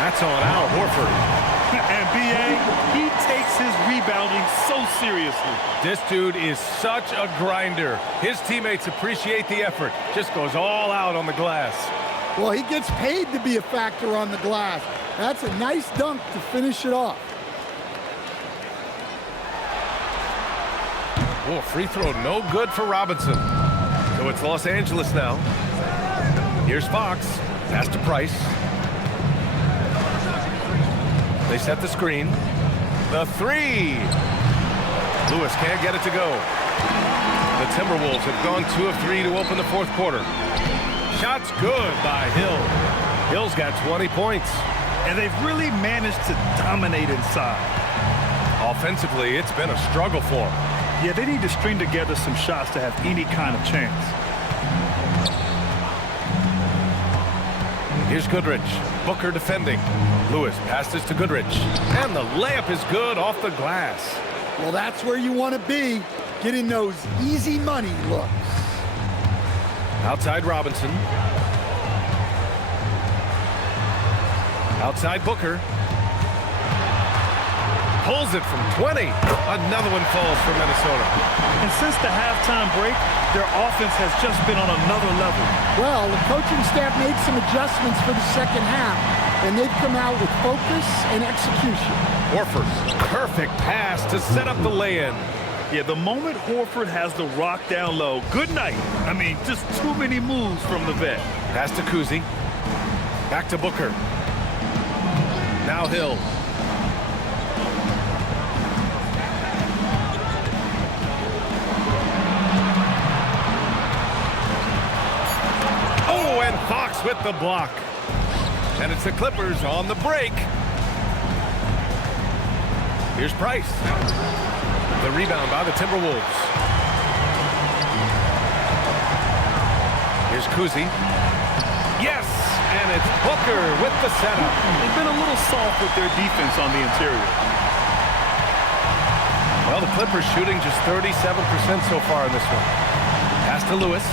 That's on Al Horford. And B.A., he takes his rebounding so seriously. This dude is such a grinder. His teammates appreciate the effort. Just goes all out on the glass. Well, he gets paid to be a factor on the glass. That's a nice dunk to finish it off. Oh, free throw no good for Robinson. So it's Los Angeles now. Here's Fox. Pass to Price. They set the screen. The 3. Lewis can't get it to go. The Timberwolves have gone 2 of 3 to open the fourth quarter. Shots good by Hill. Hill's got 20 points. And they've really managed to dominate inside. Offensively, it's been a struggle for them. Yeah, they need to string together some shots to have any kind of chance. Here's Goodrich. Booker defending. Lewis passes to Goodrich. And the layup is good off the glass. Well, that's where you want to be, getting those easy money looks. Outside Robinson. Outside Booker. Pulls it from 20. Another one falls for Minnesota. And since the halftime break, their offense has just been on another level. Well, the coaching staff made some adjustments for the second half, and they've come out with focus and execution. Horford, perfect pass to set up the lay-in. Yeah, the moment Horford has the rock down low, good night. I mean, just too many moves from the vet. Pass to Cousy. Back to Booker. Now Hill. Oh, and Fox with the block. And it's the Clippers on the break. Here's Price. The rebound by the Timberwolves. Here's Cousy. Yes, and it's Booker with the setup. They've been a little soft with their defense on the interior. Well, the Clippers shooting just 37% so far in this one. Pass to Lewis.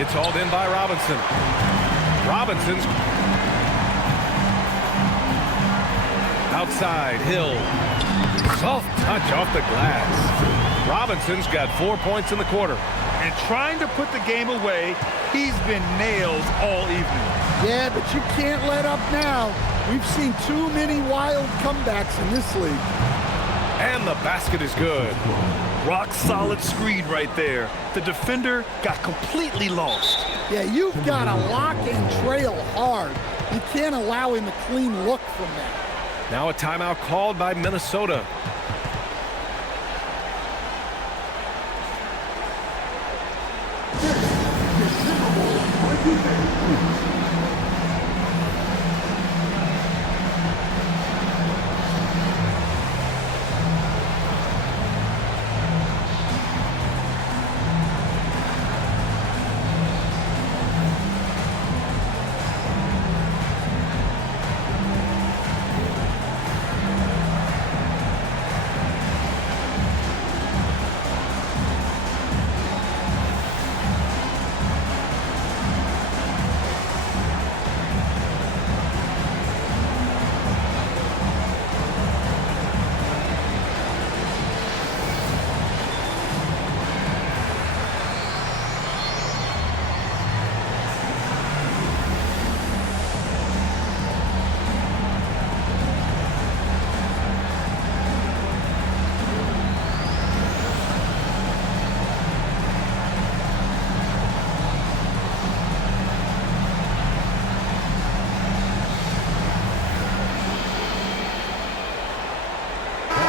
It's hauled in by Robinson. Robinson's outside. Hill. Soft touch off the glass. Robinson's got 4 points in the quarter. And trying to put the game away, he's been nailed all evening. Yeah, but you can't let up now. We've seen too many wild comebacks in this league. And the basket is good. Rock solid screen right there. The defender got completely lost. Yeah, you've got to lock and trail hard. You can't allow him a clean look from that. Now a timeout called by Minnesota.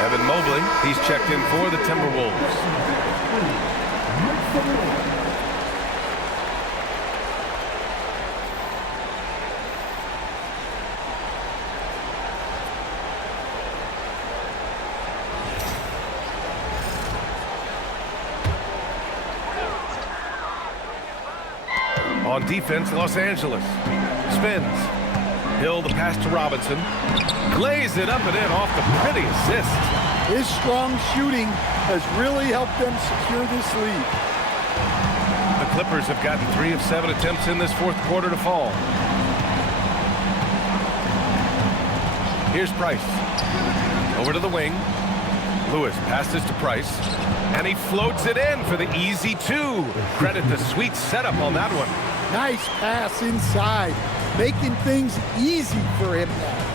Devin Mobley, he's checked in for the Timberwolves. On defense, Los Angeles. Spins. Hill, the pass to Robinson. Glaze it up and in off the pretty assist. His strong shooting has really helped them secure this lead. The Clippers have gotten 3 of 7 attempts in this fourth quarter to fall. Here's Price. Over to the wing. Lewis passes to Price. And he floats it in for the easy 2. Credit the sweet setup on that one. Nice pass inside, making things easy for him now.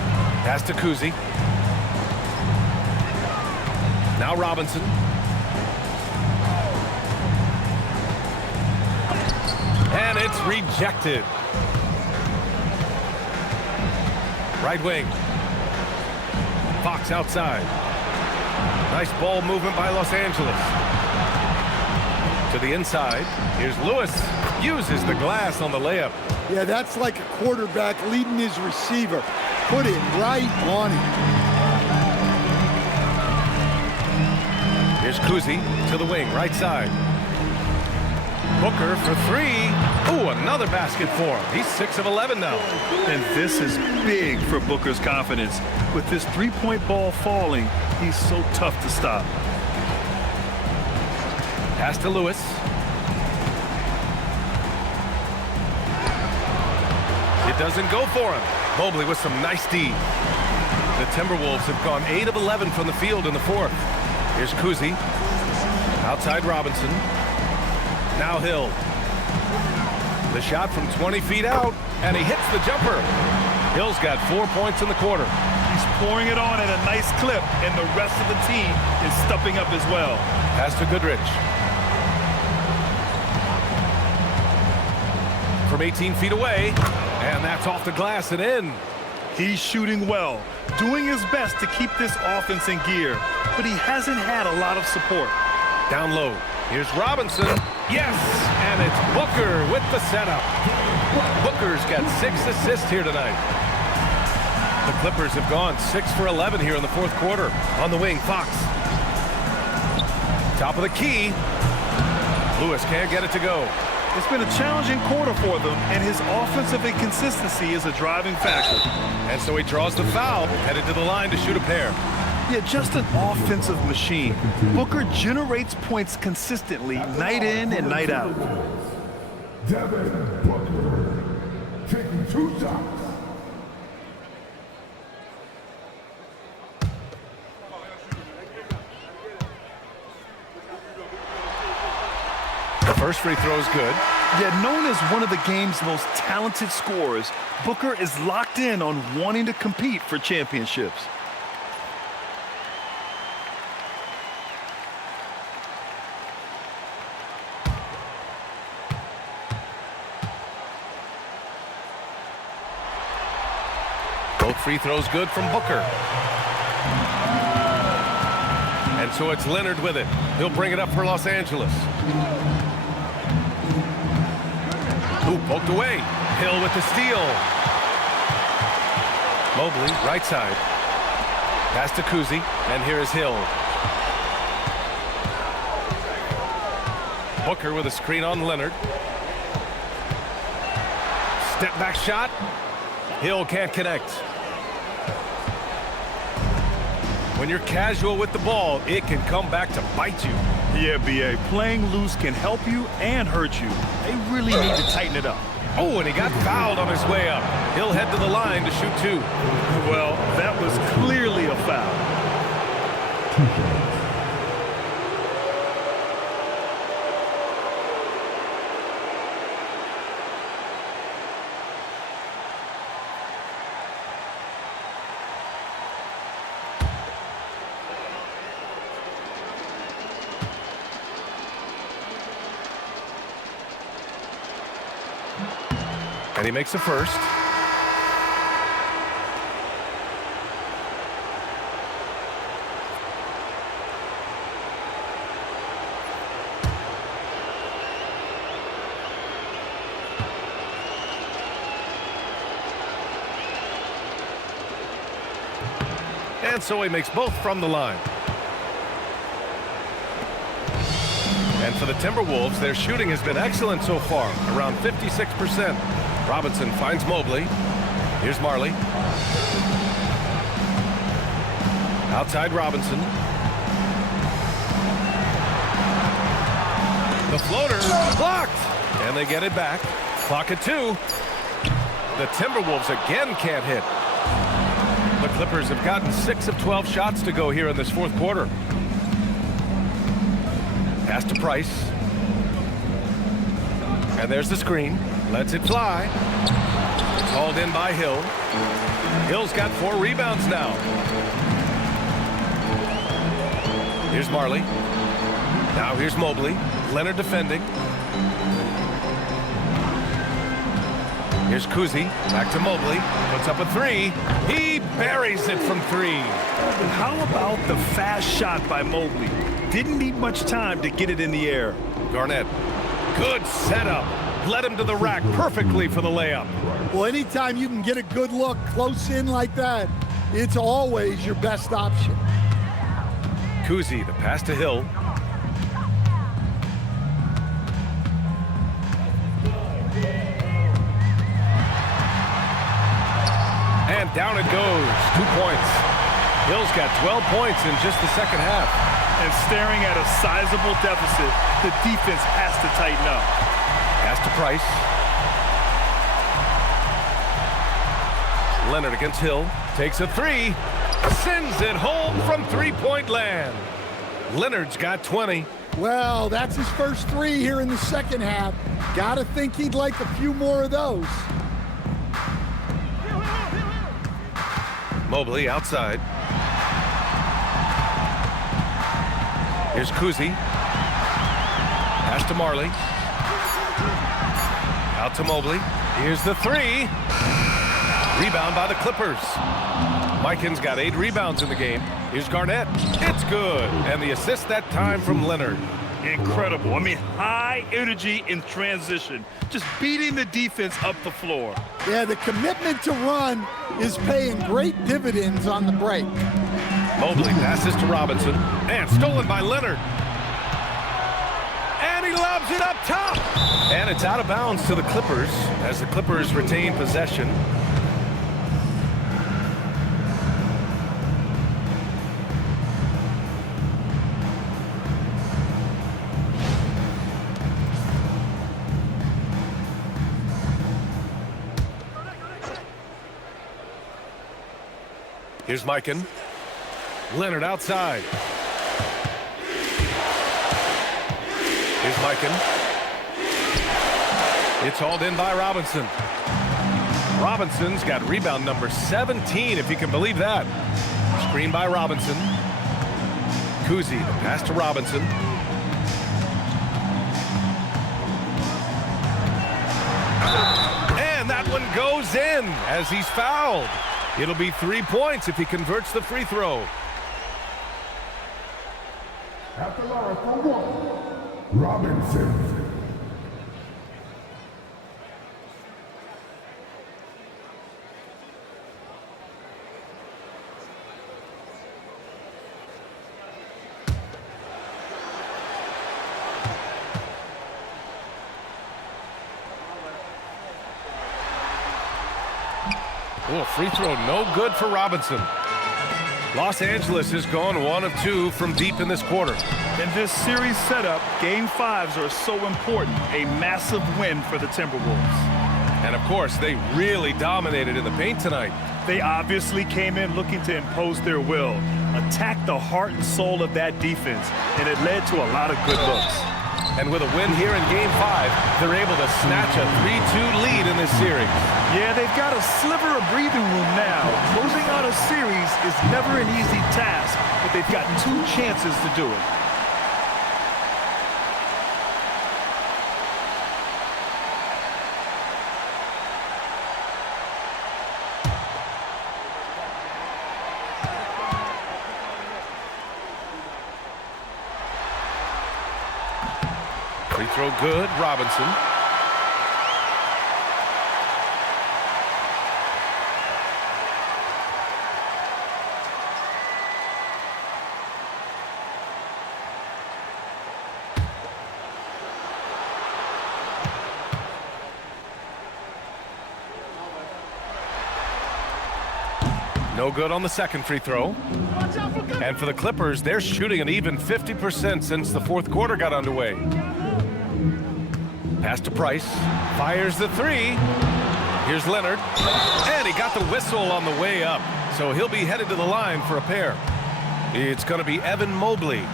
Pass to Cousy. Now Robinson. And it's rejected. Right wing. Fox outside. Nice ball movement by Los Angeles. To the inside. Here's Lewis. Uses the glass on the layup. Yeah, that's like a quarterback leading his receiver. Put it right on him. Here's Cousy to the wing, right side. Booker for 3. Ooh, another basket for him. He's 6 of 11 now. And this is big for Booker's confidence. With this three-point ball falling, he's so tough to stop. Pass to Lewis. It doesn't go for him. Mobley with some nice D. The Timberwolves have gone 8 of 11 from the field in the fourth. Here's Cousy. Outside Robinson. Now Hill. The shot from 20 feet out, and he hits the jumper. Hill's got 4 points in the quarter. He's pouring it on at a nice clip, and the rest of the team is stepping up as well. Pass to Goodrich. From 18 feet away, and that's off the glass and in. He's shooting well, doing his best to keep this offense in gear, but he hasn't had a lot of support. Down low. Here's Robinson. Yes, and it's Booker with the setup. Booker's got 6 assists here tonight. The Clippers have gone 6 for 11 here in the fourth quarter. On the wing, Fox. Top of the key. Lewis can't get it to go. It's been a challenging quarter for them, and his offensive inconsistency is a driving factor. And so he draws the foul, headed to the line to shoot a pair. Yeah, just an offensive machine. Booker generates points consistently, night in and night out. Devin Booker taking 2 shots. The first free throw is good. Yeah, known as one of the game's most talented scorers, Booker is locked in on wanting to compete for championships. Both free throws good from Booker. And so it's Leonard with it. He'll bring it up for Los Angeles. Ooh, poked away. Hill with the steal. Mobley, right side. Pass to Cousy, and here is Hill. Booker with a screen on Leonard. Step back shot. Hill can't connect. When you're casual with the ball, it can come back to bite you. Yeah, B.A., playing loose can help you and hurt you. They really need to tighten it up. Oh, and he got fouled on his way up. He'll head to the line to shoot 2. Well, that was clearly a foul. And he makes a first. And so he makes both from the line. And for the Timberwolves, their shooting has been excellent so far, around 56%. Robinson finds Mobley. Here's Marley. Outside Robinson. The floater blocked. And they get it back. Clock at 2. The Timberwolves again can't hit. The Clippers have gotten 6 of 12 shots to go here in this fourth quarter. Pass to Price. And there's the screen. Lets it fly. Called in by Hill. Hill's got 4 rebounds now. Here's Marley. Now here's Mobley. Leonard defending. Here's Cousy. Back to Mobley. Puts up a 3. He buries it from 3. How about the fast shot by Mobley? Didn't need much time to get it in the air. Garnett. Good setup. Led him to the rack perfectly for the layup. Well, anytime you can get a good look close in like that, it's always your best option. Cousy, the pass to Hill. And down it goes. 2 points. Hill's got 12 points in just the second half. And staring at a sizable deficit, the defense has to tighten up. Pass to Price. Leonard against Hill. Takes a 3. Sends it home from three-point land. Leonard's got 20. Well, that's his first 3 here in the second half. Gotta think he'd like a few more of those. Mobley outside. Here's Cousy. Pass to Marley. Out to Mobley. Here's the 3. Rebound by the Clippers. Mikan's got 8 rebounds in the game. Here's Garnett. It's good. And the assist that time from Leonard. Incredible. I mean, high energy in transition. Just beating the defense up the floor. Yeah, the commitment to run is paying great dividends on the break. Mobley passes to Robinson. And stolen by Leonard. And he lobs it up top. And it's out of bounds to the Clippers as the Clippers retain possession. Here's Mikan. Leonard outside. Here's Mikan. It's hauled in by Robinson. Robinson's got rebound number 17, if you can believe that. Screen by Robinson. Cousy, the pass to Robinson. And that one goes in as he's fouled. It'll be 3 points if he converts the free throw. At the line for one, Robinson. Oh, free throw no good for Robinson. Los Angeles has gone 1 of 2 from deep in this quarter. In this series setup, Game 5s are so important. A massive win for the Timberwolves. And of course, they really dominated in the paint tonight. They obviously came in looking to impose their will, attack the heart and soul of that defense, and it led to a lot of good looks. And with a win here in Game 5, they're able to snatch a 3-2 lead in this series. Yeah, they've got a sliver of breathing room now. Closing out a series is never an easy task, but they've got 2 chances to do it. Free throw good, Robinson. No good on the second free throw. And for the Clippers, they're shooting an even 50% since the fourth quarter got underway. Pass to Price. Fires the 3. Here's Leonard. And he got the whistle on the way up. So he'll be headed to the line for a pair. It's going to be Evan Mobley.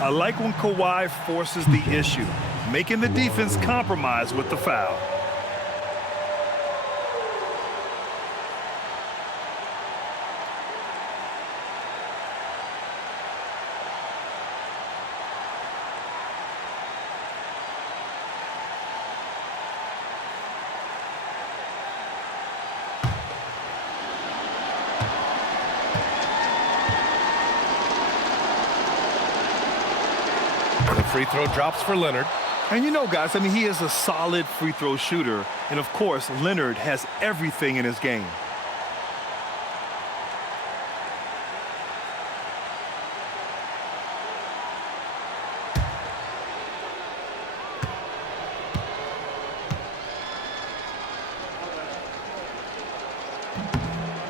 I like when Kawhi forces the issue, making the defense compromise with the foul. The free throw drops for Leonard. And you know, guys, I mean, he is a solid free throw shooter. And, of course, Leonard has everything in his game.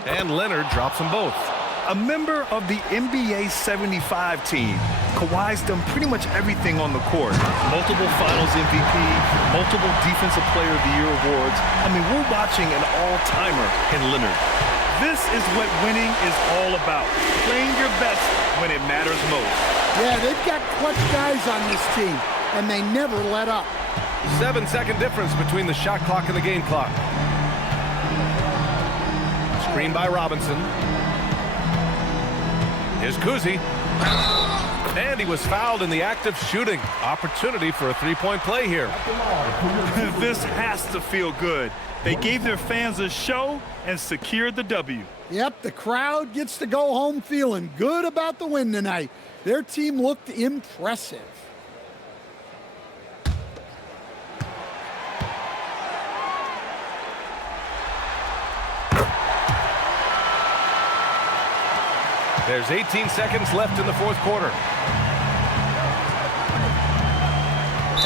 And Leonard drops them both. A member of the NBA 75 team, Kawhi's done pretty much everything on the court. Multiple Finals MVP, multiple Defensive Player of the Year awards. I mean, we're watching an all-timer in Leonard. This is what winning is all about, playing your best when it matters most. Yeah, they've got clutch guys on this team, and they never let up. 7-second difference between the shot clock and the game clock. Screen by Robinson. Here's Cousy. And he was fouled in the act of shooting. Opportunity for a 3-point play here. This has to feel good. They gave their fans a show and secured the W. Yep, the crowd gets to go home feeling good about the win tonight. Their team looked impressive. There's 18 seconds left in the fourth quarter.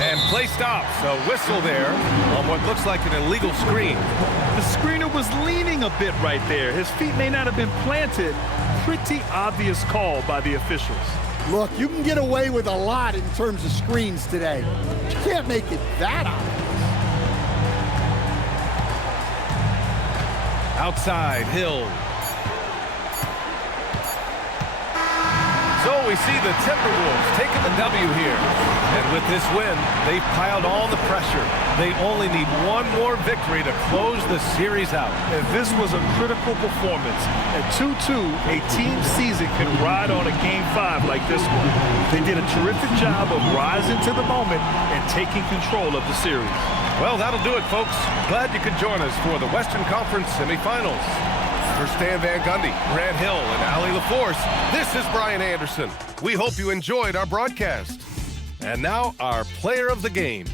And play stops. A whistle there on what looks like an illegal screen. The screener was leaning a bit right there. His feet may not have been planted. Pretty obvious call by the officials. Look, you can get away with a lot in terms of screens today. But you can't make it that obvious. Outside, Hill. So we see the Timberwolves taking the W here. And with this win, they've piled all the pressure. They only need one more victory to close the series out. And this was a critical performance. At 2-2, a team season can ride on a Game 5 like this one. They did a terrific job of rising to the moment and taking control of the series. Well, that'll do it, folks. Glad you could join us for the Western Conference semifinals. For Stan Van Gundy, Grant Hill, and Allie LaForce, this is Brian Anderson. We hope you enjoyed our broadcast. And now, our player of the game.